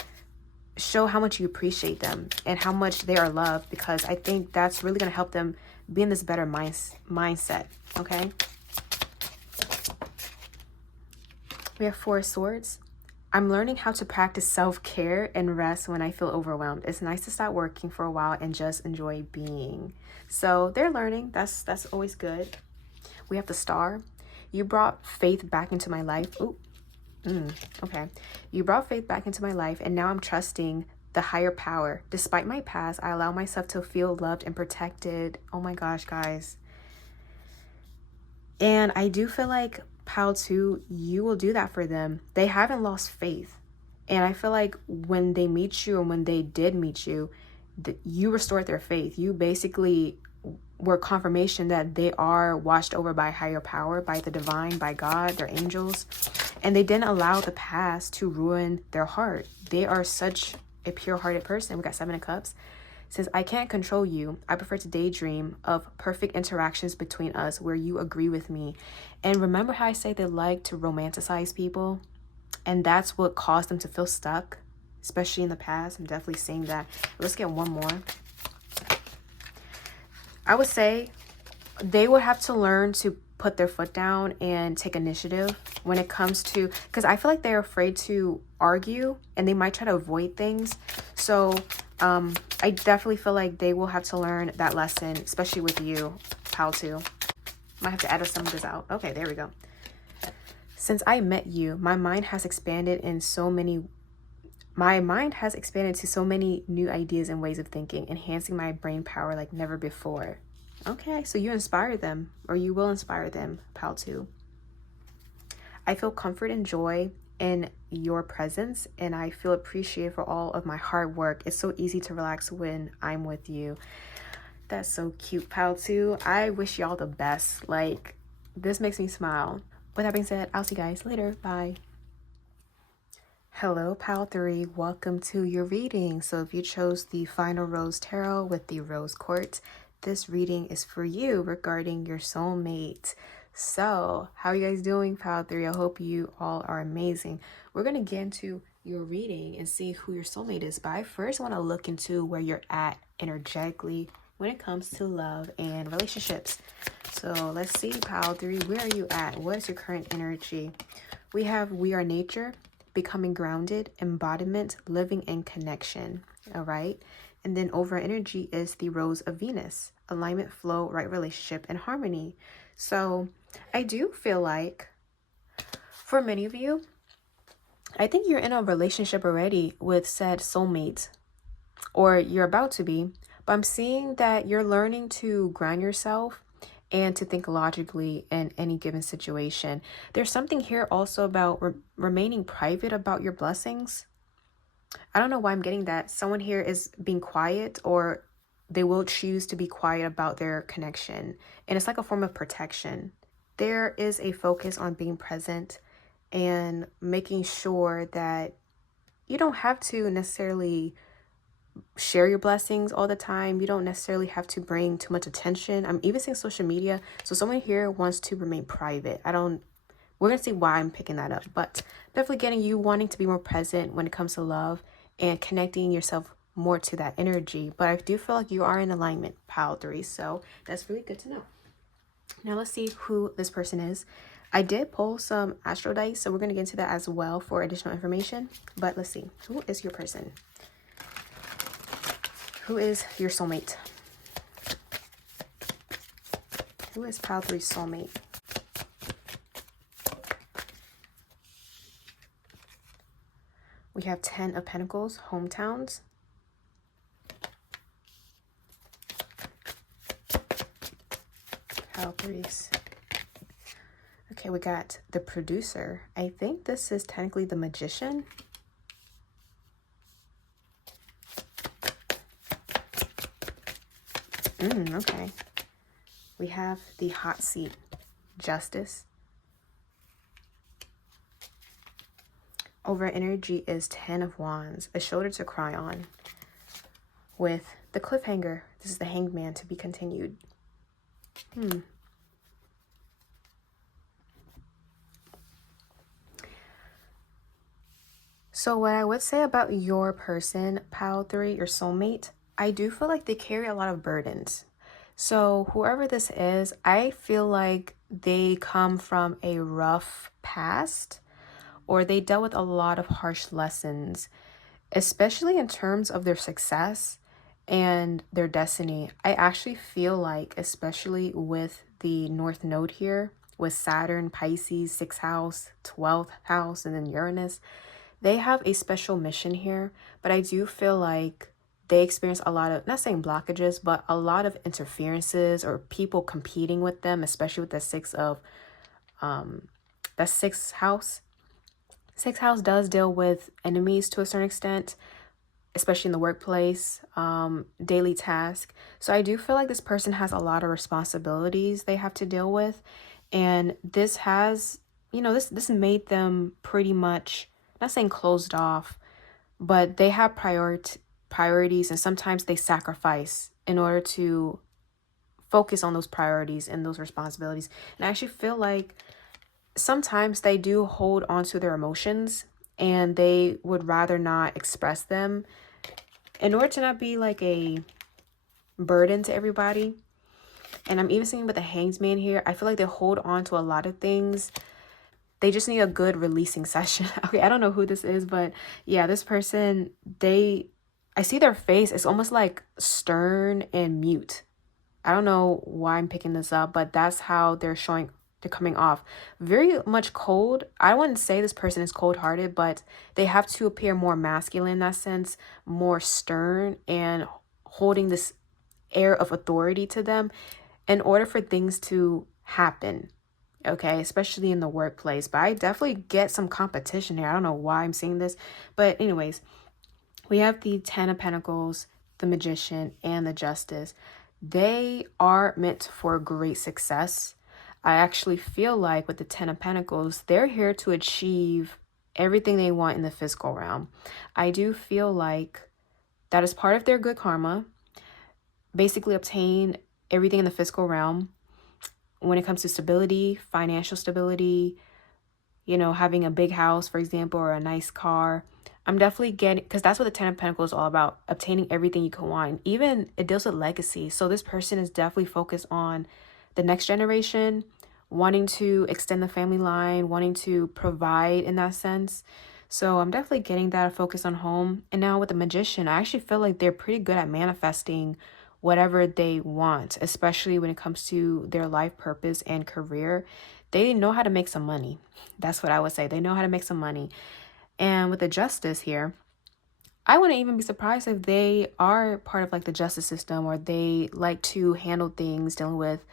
show how much you appreciate them and how much they are loved, because I think that's really going to help them be in this better mindset. Okay. We have Four of Swords. I'm learning how to practice self-care and rest when I feel overwhelmed. It's nice to stop working for a while and just enjoy being. So they're learning. That's always good. We have the Star. You brought faith back into my life. Ooh, okay. You brought faith back into my life, and now I'm trusting the higher power. Despite my past, I allow myself to feel loved and protected. Oh my gosh, guys. And I do feel like Pal 2, you will do that for them. They haven't lost faith. And I feel like when they meet you and when they did meet you, you restored their faith. You basically were confirmation that they are watched over by higher power, by the divine, by God, their angels. And they didn't allow the past to ruin their heart. They are such a pure-hearted person. We got Seven of Cups. Since I can't control you, I prefer to daydream of perfect interactions between us where you agree with me. And remember how I say they like to romanticize people? And that's what caused them to feel stuck, especially in the past. I'm definitely seeing that. Let's get one more. I would say they would have to learn to put their foot down and take initiative when it comes to, because I feel like they're afraid to argue and they might try to avoid things. So I definitely feel like they will have to learn that lesson, especially with you, Pal 2. Might have to edit some of this out. Okay, there we go. Since I met you, my mind has expanded to so many new ideas and ways of thinking, enhancing my brain power like never before. Okay, so you inspire them, or you will inspire them, Pal 2. I feel comfort and joy in your presence, and I feel appreciated for all of my hard work. It's so easy to relax when I'm with you. That's so cute, Pal 2. I wish y'all the best. Like, this makes me smile. With that being said, I'll see you guys later. Bye. Hello, Pal 3. Welcome to your reading. So if you chose the Final Rose Tarot with the Rose Quartz, this reading is for you regarding your soulmate. So how are you guys doing, Pal 3? I hope you all are amazing. We're going to get into your reading and see who your soulmate is. But I first want to look into where you're at energetically when it comes to love and relationships. So let's see, Pal 3, where are you at? What is your current energy? We have We Are Nature, becoming grounded, embodiment, living in connection. All right. And then over energy is the Rose of Venus, alignment, flow, right relationship, and harmony. So I do feel like for many of you, I think you're in a relationship already with said soulmate, or you're about to be, but I'm seeing that you're learning to ground yourself and to think logically in any given situation. There's something here also about remaining private about your blessings. I don't know why I'm getting that. Someone here is being quiet, or they will choose to be quiet about their connection. And it's like a form of protection. There is a focus on being present and making sure that you don't have to necessarily share your blessings all the time. You don't necessarily have to bring too much attention. I'm even seeing social media. So someone here wants to remain private. We're going to see why I'm picking that up, but definitely getting you wanting to be more present when it comes to love and connecting yourself more to that energy. But I do feel like you are in alignment, Pal 3. So that's really good to know. Now let's see who this person is. I did pull some astro dice, so we're going to get into that as well for additional information. But let's see. Who is your person? Who is your soulmate? Who is Pal 3's soulmate? We have 10 of Pentacles, hometowns. Pal 3's. Okay, we got the producer. I think this is technically the magician. Okay. We have the hot seat, justice. Over energy is 10 of Wands, a shoulder to cry on. With the cliffhanger, this is the Hanged Man, to be continued. So what I would say about your person, Pal 3, your soulmate, I do feel like they carry a lot of burdens. So whoever this is, I feel like they come from a rough past, or they dealt with a lot of harsh lessons, especially in terms of their success and their destiny. I actually feel like, especially with the North Node here, with Saturn, Pisces, 6th house, 12th house, and then Uranus, they have a special mission here. But I do feel like they experience a lot of, not saying blockages, but a lot of interferences or people competing with them, especially with the that sixth house. Sixth house does deal with enemies to a certain extent, especially in the workplace, daily task. So I do feel like this person has a lot of responsibilities they have to deal with. And this has, this made them pretty much, not saying closed off, but they have priorities, and sometimes they sacrifice in order to focus on those priorities and those responsibilities. And I actually feel like sometimes they do hold on to their emotions and they would rather not express them in order to not be like a burden to everybody. And I'm even seeing with the Hanged Man here, I feel like they hold on to a lot of things. They just need a good releasing session. Okay, I don't know who this is, but yeah, this person, I see their face. It's almost like stern and mute. I don't know why I'm picking this up, but that's how they're coming off. Very much cold. I wouldn't say this person is cold-hearted, but they have to appear more masculine in that sense, more stern and holding this air of authority to them in order for things to happen. Okay, especially in the workplace. But I definitely get some competition here. I don't know why I'm seeing this. But anyways, we have the Ten of Pentacles, the Magician, and the Justice. They are meant for great success. I actually feel like with the Ten of Pentacles, they're here to achieve everything they want in the physical realm. I do feel like that is part of their good karma. Basically obtain everything in the physical realm when it comes to stability, financial stability, having a big house, for example, or a nice car. I'm definitely getting, because that's what the Ten of Pentacles is all about, obtaining everything you can want. Even it deals with legacy. So this person is definitely focused on the next generation, wanting to extend the family line, wanting to provide in that sense. So I'm definitely getting that focus on home. And now with the Magician, I actually feel like they're pretty good at manifesting whatever they want, especially when it comes to their life purpose and career. They know how to make some money. That's what I would say. They know how to make some money. And with the Justice here, I wouldn't even be surprised if they are part of like the justice system, or they like to handle things dealing with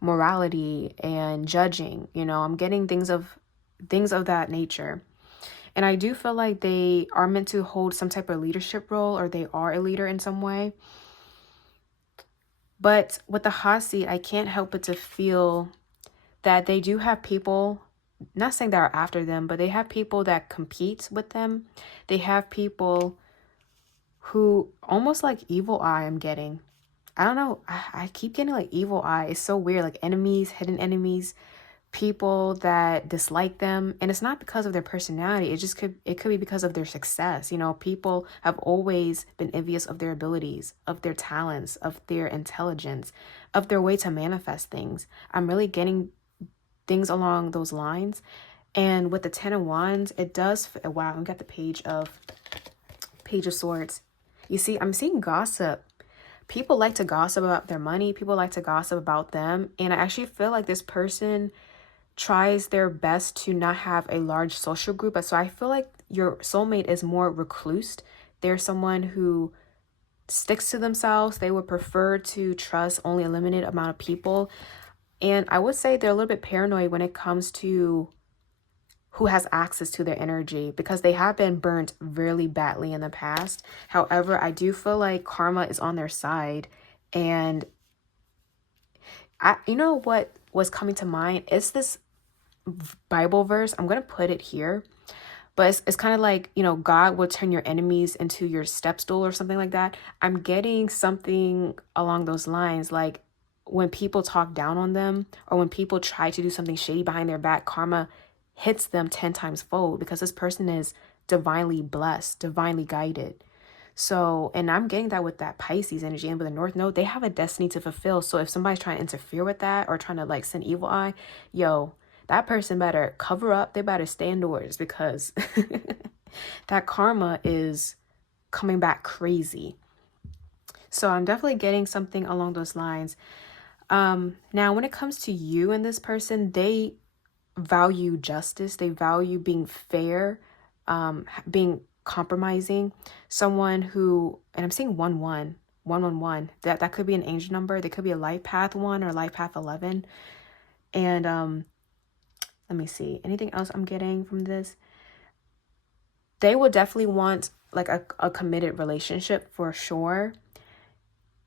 morality and judging. I'm getting things of that nature. And I do feel like they are meant to hold some type of leadership role, or they are a leader in some way. But with the hot seat, I can't help but to feel that they do have people, not saying that are after them, but they have people that compete with them. They have people who almost like evil eye I'm getting. I don't know. I keep getting like evil eye. It's so weird. Like enemies, hidden enemies, people that dislike them. And it's not because of their personality. It could be because of their success. People have always been envious of their abilities, of their talents, of their intelligence, of their way to manifest things. I'm really getting things along those lines. And with the Ten of Wands, it does, wow, I've got the Page of Swords. You see, I'm seeing gossip. People like to gossip about their money. People like to gossip about them. And I actually feel like this person tries their best to not have a large social group. So I feel like your soulmate is more recluse. They're someone who sticks to themselves. They would prefer to trust only a limited amount of people. And I would say they're a little bit paranoid when it comes to who has access to their energy, because they have been burnt really badly in the past. However, I do feel like karma is on their side. And what was coming to mind is this Bible verse. I'm going to put it here. But it's kind of like, God will turn your enemies into your step stool or something like that. I'm getting something along those lines. Like when people talk down on them, or when people try to do something shady behind their back, karma hits them 10 times fold, because this person is divinely blessed, divinely guided. So, and I'm getting that with that Pisces energy. And with the North Node, they have a destiny to fulfill. So if somebody's trying to interfere with that, or trying to like send evil eye, that person better cover up. They better stay indoors because that karma is coming back crazy. So I'm definitely getting something along those lines. Now, when it comes to you and this person, they value justice. They value being fair, being compromising. Someone who, and I'm seeing 111. That could be an angel number. They could be a life path 1 or life path 11. And let me see. Anything else I'm getting from this? They will definitely want like a committed relationship for sure.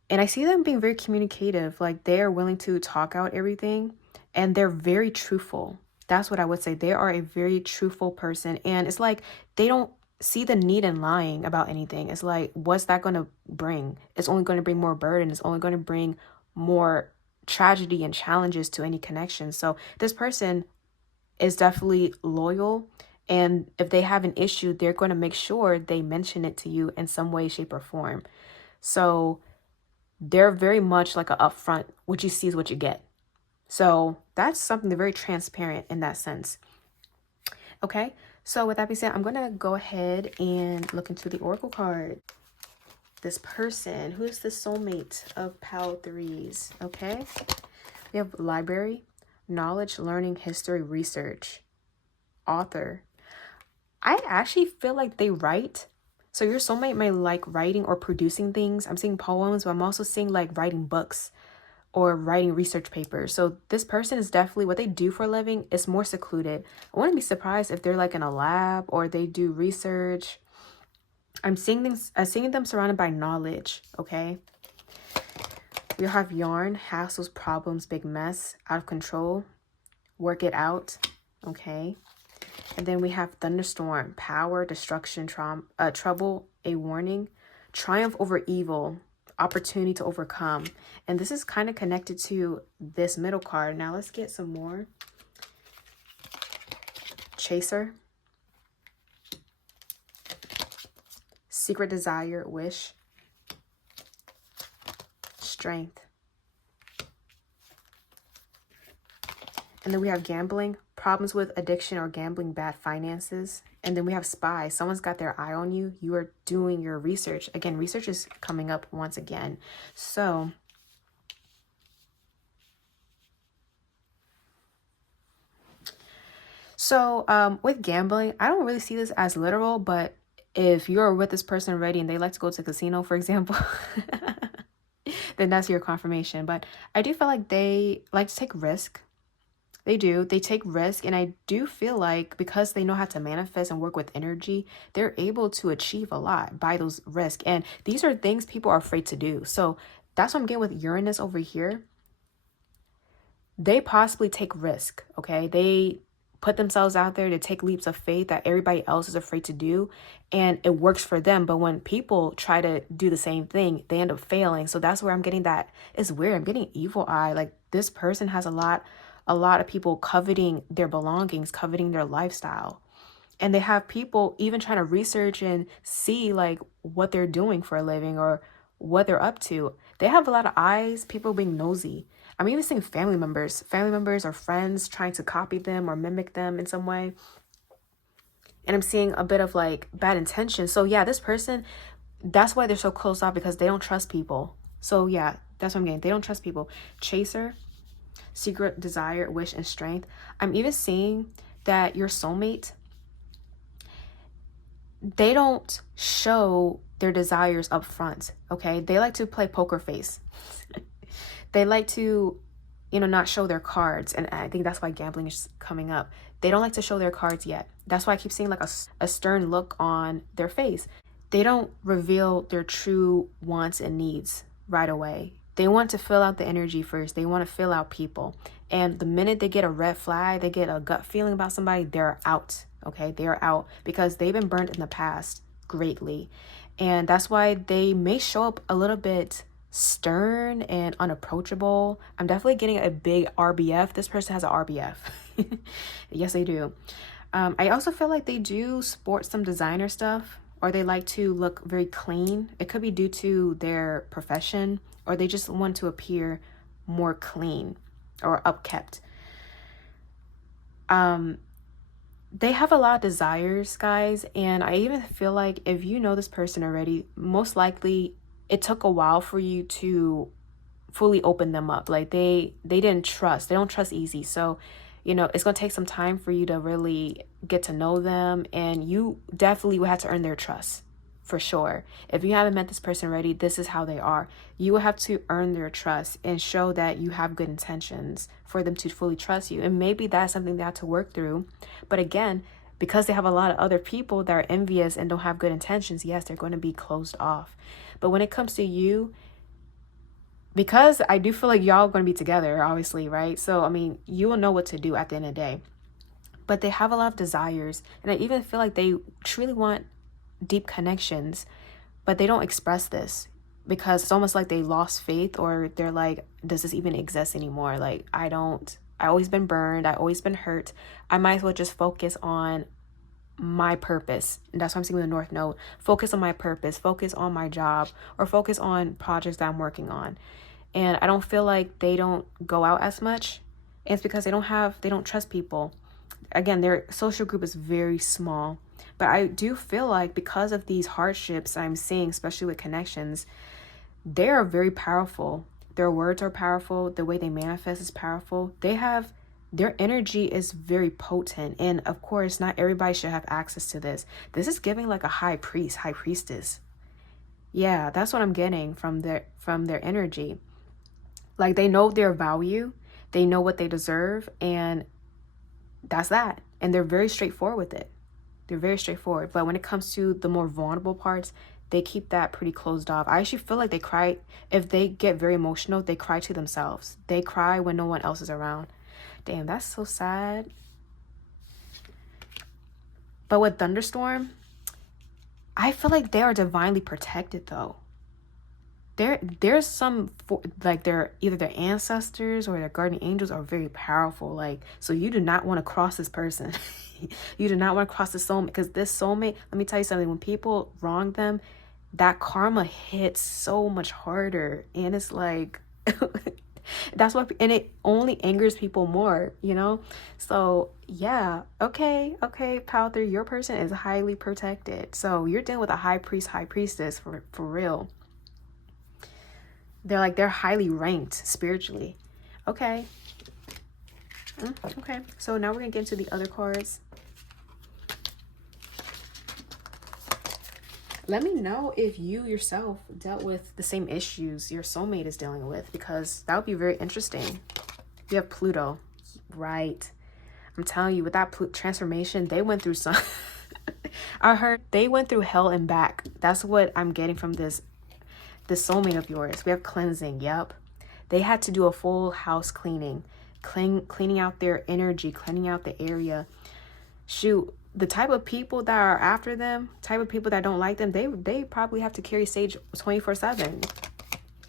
And I see them being very communicative. Like they are willing to talk out everything and they're very truthful. That's what I would say. They are a very truthful person. And it's like they don't see the need in lying about anything. It's like, what's that going to bring? It's only going to bring more burden. It's only going to bring more tragedy and challenges to any connection. So this person is definitely loyal. And if they have an issue, they're going to make sure they mention it to you in some way, shape, or form. So they're very much like a upfront, what you see is what you get. So that's something they're very transparent in that sense. Okay, so with that being said, I'm going to go ahead and look into the oracle card. This person, who is the soulmate of Pal 3s? Okay, we have library, knowledge, learning, history, research, author. I actually feel like they write. So your soulmate may like writing or producing things. I'm seeing poems, but I'm also seeing like writing books or writing research papers. So this person is definitely, what they do for a living is more secluded. I wouldn't be surprised if they're like in a lab or they do research. I'm seeing them surrounded by knowledge, okay? We have yarn, hassles, problems, big mess, out of control, work it out, okay? And then we have thunderstorm, power, destruction, trouble, a warning, triumph over evil, opportunity to overcome. And this is kind of connected to this middle card. Now let's get some more. Chaser, secret desire, wish, strength. And then we have gambling, problems with addiction or gambling, bad finances. And then we have spy. Someone's got their eye on you. You are doing your research. Again, research is coming up once again. So with gambling, I don't really see this as literal, but if you're with this person already and they like to go to the casino, for example, then that's your confirmation. But I do feel like they like to take risk. They do. They take risk. And I do feel like because they know how to manifest and work with energy, they're able to achieve a lot by those risks. And these are things people are afraid to do. So that's what I'm getting with Uranus over here. They possibly take risk, okay? They put themselves out there to take leaps of faith that everybody else is afraid to do. And it works for them. But when people try to do the same thing, they end up failing. So that's where I'm getting that. It's weird. I'm getting evil eye. Like this person has a lot of people coveting their belongings, coveting their lifestyle. And they have people even trying to research and see like what they're doing for a living or what they're up to. They have a lot of eyes, people being nosy. I'm even seeing family members or friends trying to copy them or mimic them in some way. And I'm seeing a bit of like bad intention. So yeah, this person, that's why they're so closed off, because they don't trust people. So yeah, that's what I'm getting. They don't trust people. Chaser, secret desire, wish, and strength. I'm even seeing that your soulmate, they don't show their desires up front, okay? They like to play poker face. They like to, not show their cards. And I think that's why gambling is coming up. They don't like to show their cards yet. That's why I keep seeing like a stern look on their face. They don't reveal their true wants and needs right away. They want to fill out the energy first. They want to fill out people. And the minute they get a red flag, they get a gut feeling about somebody, they're out, okay? They are out because they've been burned in the past greatly. And that's why they may show up a little bit stern and unapproachable. I'm definitely getting a big RBF. This person has an RBF. Yes, they do. I also feel like they do sport some designer stuff, or they like to look very clean. It could be due to their profession, or they just want to appear more clean or upkept. They have a lot of desires, guys, and I even feel like if you know this person already, most likely it took a while for you to fully open them up. Like they didn't trust. They don't trust easy. So, it's going to take some time for you to really get to know them, and you definitely will have to earn their trust. For sure. If you haven't met this person already, this is how they are. You will have to earn their trust and show that you have good intentions for them to fully trust you. And maybe that's something they have to work through. But again, because they have a lot of other people that are envious and don't have good intentions, yes, they're going to be closed off. But when it comes to you, because I do feel like y'all are going to be together, obviously, right? So, I mean, you will know what to do at the end of the day. But they have a lot of desires. And I even feel like they truly want deep connections, but they don't express this because it's almost like they lost faith, or they're like, does this even exist anymore? Like, I always been burned. I always been hurt. I might as well just focus on my purpose. And that's what I'm seeing with the North Node. Focus on my purpose, focus on my job, or focus on projects that I'm working on. And I don't feel like they don't go out as much. And it's because they don't trust people. Again, their social group is very small. But I do feel like because of these hardships I'm seeing, especially with connections, they are very powerful. Their words are powerful. The way they manifest is powerful. Their energy is very potent. And of course, not everybody should have access to this. This is giving like a high priest, high priestess. Yeah, that's what I'm getting from their energy. Like, they know their value, they know what they deserve, and that's that. And they're very straightforward with it. They're very straightforward. But when it comes to the more vulnerable parts, they keep that pretty closed off. I actually feel like they cry. If they get very emotional, they cry to themselves. They cry when no one else is around. Damn, that's so sad. But with Thunderstorm, I feel like they are divinely protected, though. There's some, like, they're either their ancestors or their guardian angels are very powerful. Like, so you do not want to cross this person. You do not want to cross the soulmate, because this soulmate, let me tell you something, when people wrong them, that karma hits so much harder. And it's like, that's what, and it only angers people more, So yeah, okay, Pal 3, your person is highly protected. So you're dealing with a high priest, high priestess for real. They're highly ranked spiritually. Okay. Okay. So now we're going to get into the other cards. Let me know if you yourself dealt with the same issues your soulmate is dealing with, because that would be very interesting. You have Pluto. Right. I'm telling you, with that transformation, they went through some... I heard they went through hell and back. That's what I'm getting from this soulmate of yours. We have cleansing. Yep. They had to do a full house cleaning, cleaning out their energy, cleaning out the area. Shoot, the type of people that are after them, type of people that don't like them, they probably have to carry sage 24/7.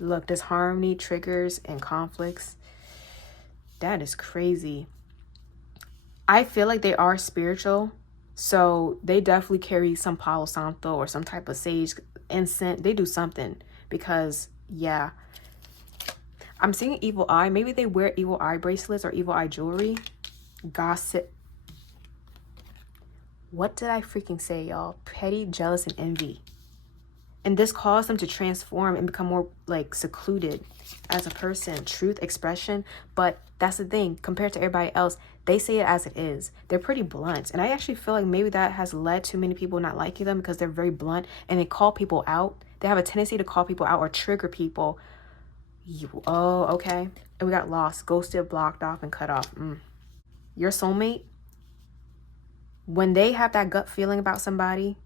Look, disharmony, triggers, and conflicts. That is crazy. I feel like they are spiritual, so they definitely carry some Palo Santo or some type of sage incense. They do something. Because, yeah, I'm seeing evil eye. Maybe they wear evil eye bracelets or evil eye jewelry. Gossip. What did I freaking say, y'all? Petty, jealous, and envy. And this caused them to transform and become more, like, secluded as a person. Truth, expression. But that's the thing. Compared to everybody else, they say it as it is. They're pretty blunt. And I actually feel like maybe that has led to many people not liking them, because they're very blunt and they call people out. They have a tendency to call people out or trigger people. Oh, okay. And we got lost, ghosted, blocked off, and cut off. Your soulmate, when they have that gut feeling about somebody,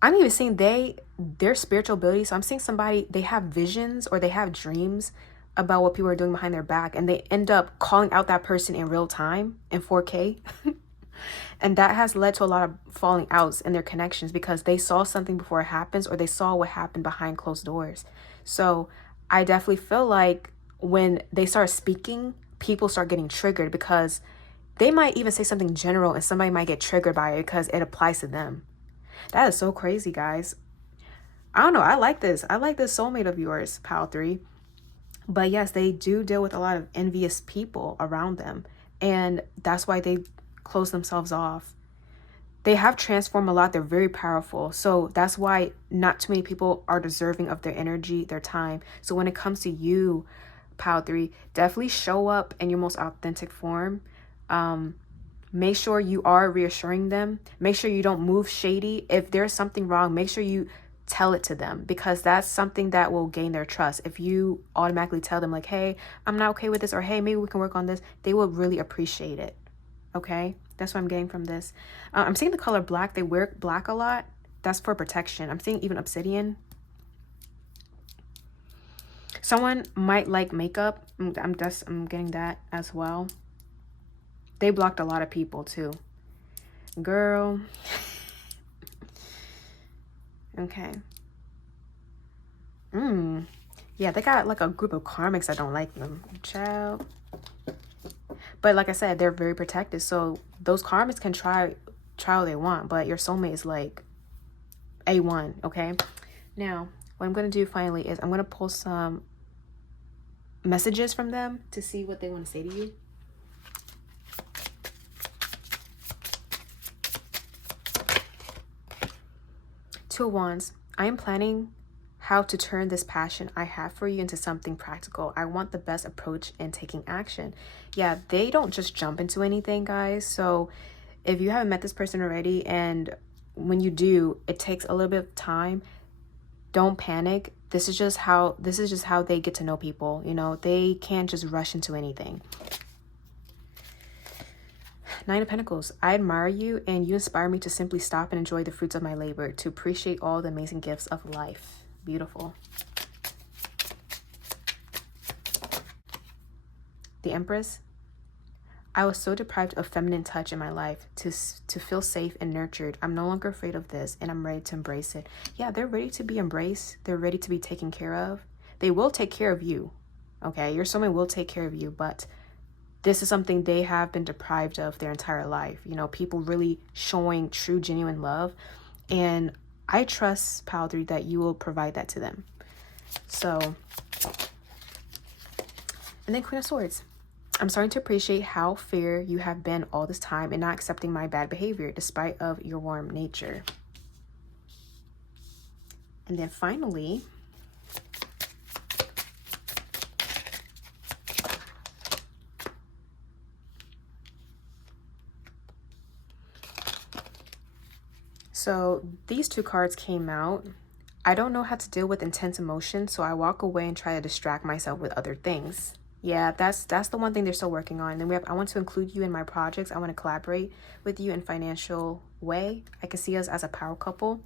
I'm even seeing their spiritual ability. So I'm seeing somebody, they have visions or they have dreams about what people are doing behind their back, and they end up calling out that person in real time in 4K. And that has led to a lot of falling outs in their connections, because they saw something before it happens, or they saw what happened behind closed doors. So I definitely feel like when they start speaking, people start getting triggered, because they might even say something general and somebody might get triggered by it because it applies to them. That is so crazy, guys. I don't know. I like this. I like this soulmate of yours, Pal 3. But yes, they do deal with a lot of envious people around them. And that's why they close themselves off. They have transformed a lot. They're very powerful. So that's why not too many people are deserving of their energy, their time. So when it comes to you, Pile 3, definitely show up in your most authentic form. Make sure you are reassuring them. Make sure you don't move shady. If there's something wrong, make sure you tell it to them, because that's something that will gain their trust. If you automatically tell them like, hey, I'm not okay with this, or hey, maybe we can work on this, they will really appreciate it. Okay, that's what I'm getting from this. I'm seeing the color black. They wear black a lot. That's for protection. I'm seeing even obsidian. Someone might like makeup. I'm getting that as well. They blocked a lot of people too. Girl. Okay. Yeah, they got like a group of karmics that don't like them. Child. But like I said, they're very protected. So those karmics can try what they want, but your soulmate is like A1, okay? Now, what I'm going to do finally is I'm going to pull some messages from them to see what they want to say to you. Two of Wands. I am planning how to turn this passion I have for you into something practical. I want the best approach in taking action. Yeah, they don't just jump into anything, guys. So if you haven't met this person already, and when you do, it takes a little bit of time, don't panic. This is just how they get to know people. You know, they can't just rush into anything. Nine of Pentacles. I admire you and you inspire me to simply stop and enjoy the fruits of my labor, to appreciate all the amazing gifts of life. Beautiful. The Empress. I was so deprived of feminine touch in my life to feel safe and nurtured. I'm no longer afraid of this, and I'm ready to embrace it. Yeah, they're ready to be embraced. They're ready to be taken care of. They will take care of you. Okay, your soulmate will take care of you, but this is something they have been deprived of their entire life. You know, people really showing true, genuine love. And I trust, Pile 3, that you will provide that to them. So, and then Queen of Swords. I'm starting to appreciate how fair you have been all this time and not accepting my bad behavior despite of your warm nature. And then finally, so these two cards came out. I don't know how to deal with intense emotion, so I walk away and try to distract myself with other things. Yeah, that's the one thing they're still working on. And then I want to include you in my projects. I want to collaborate with you in financial way. I can see us as a power couple.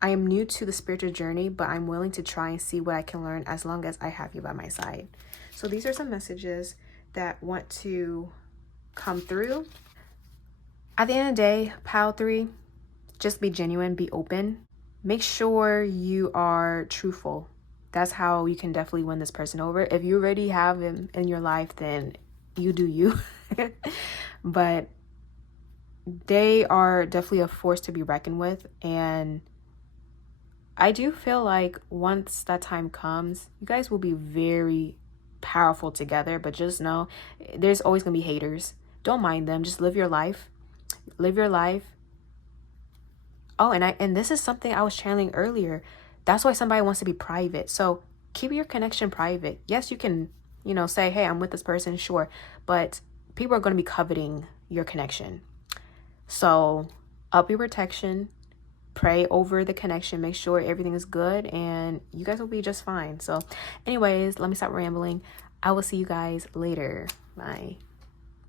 I am new to the spiritual journey, but I'm willing to try and see what I can learn as long as I have you by my side. So these are some messages that want to come through. At the end of the day, Pile 3, just be genuine, be open. Make sure you are truthful. That's how you can definitely win this person over. If you already have him in your life, then you do you. But they are definitely a force to be reckoned with. And I do feel like once that time comes, you guys will be very powerful together. But just know, there's always going to be haters. Don't mind them. Just live your life. Live your life. Oh, and this is something I was channeling earlier. That's why somebody wants to be private. So keep your connection private. Yes, you can, say, hey, I'm with this person, sure. But people are going to be coveting your connection. So up your protection, pray over the connection, make sure everything is good, and you guys will be just fine. So anyways, let me stop rambling. I will see you guys later. Bye.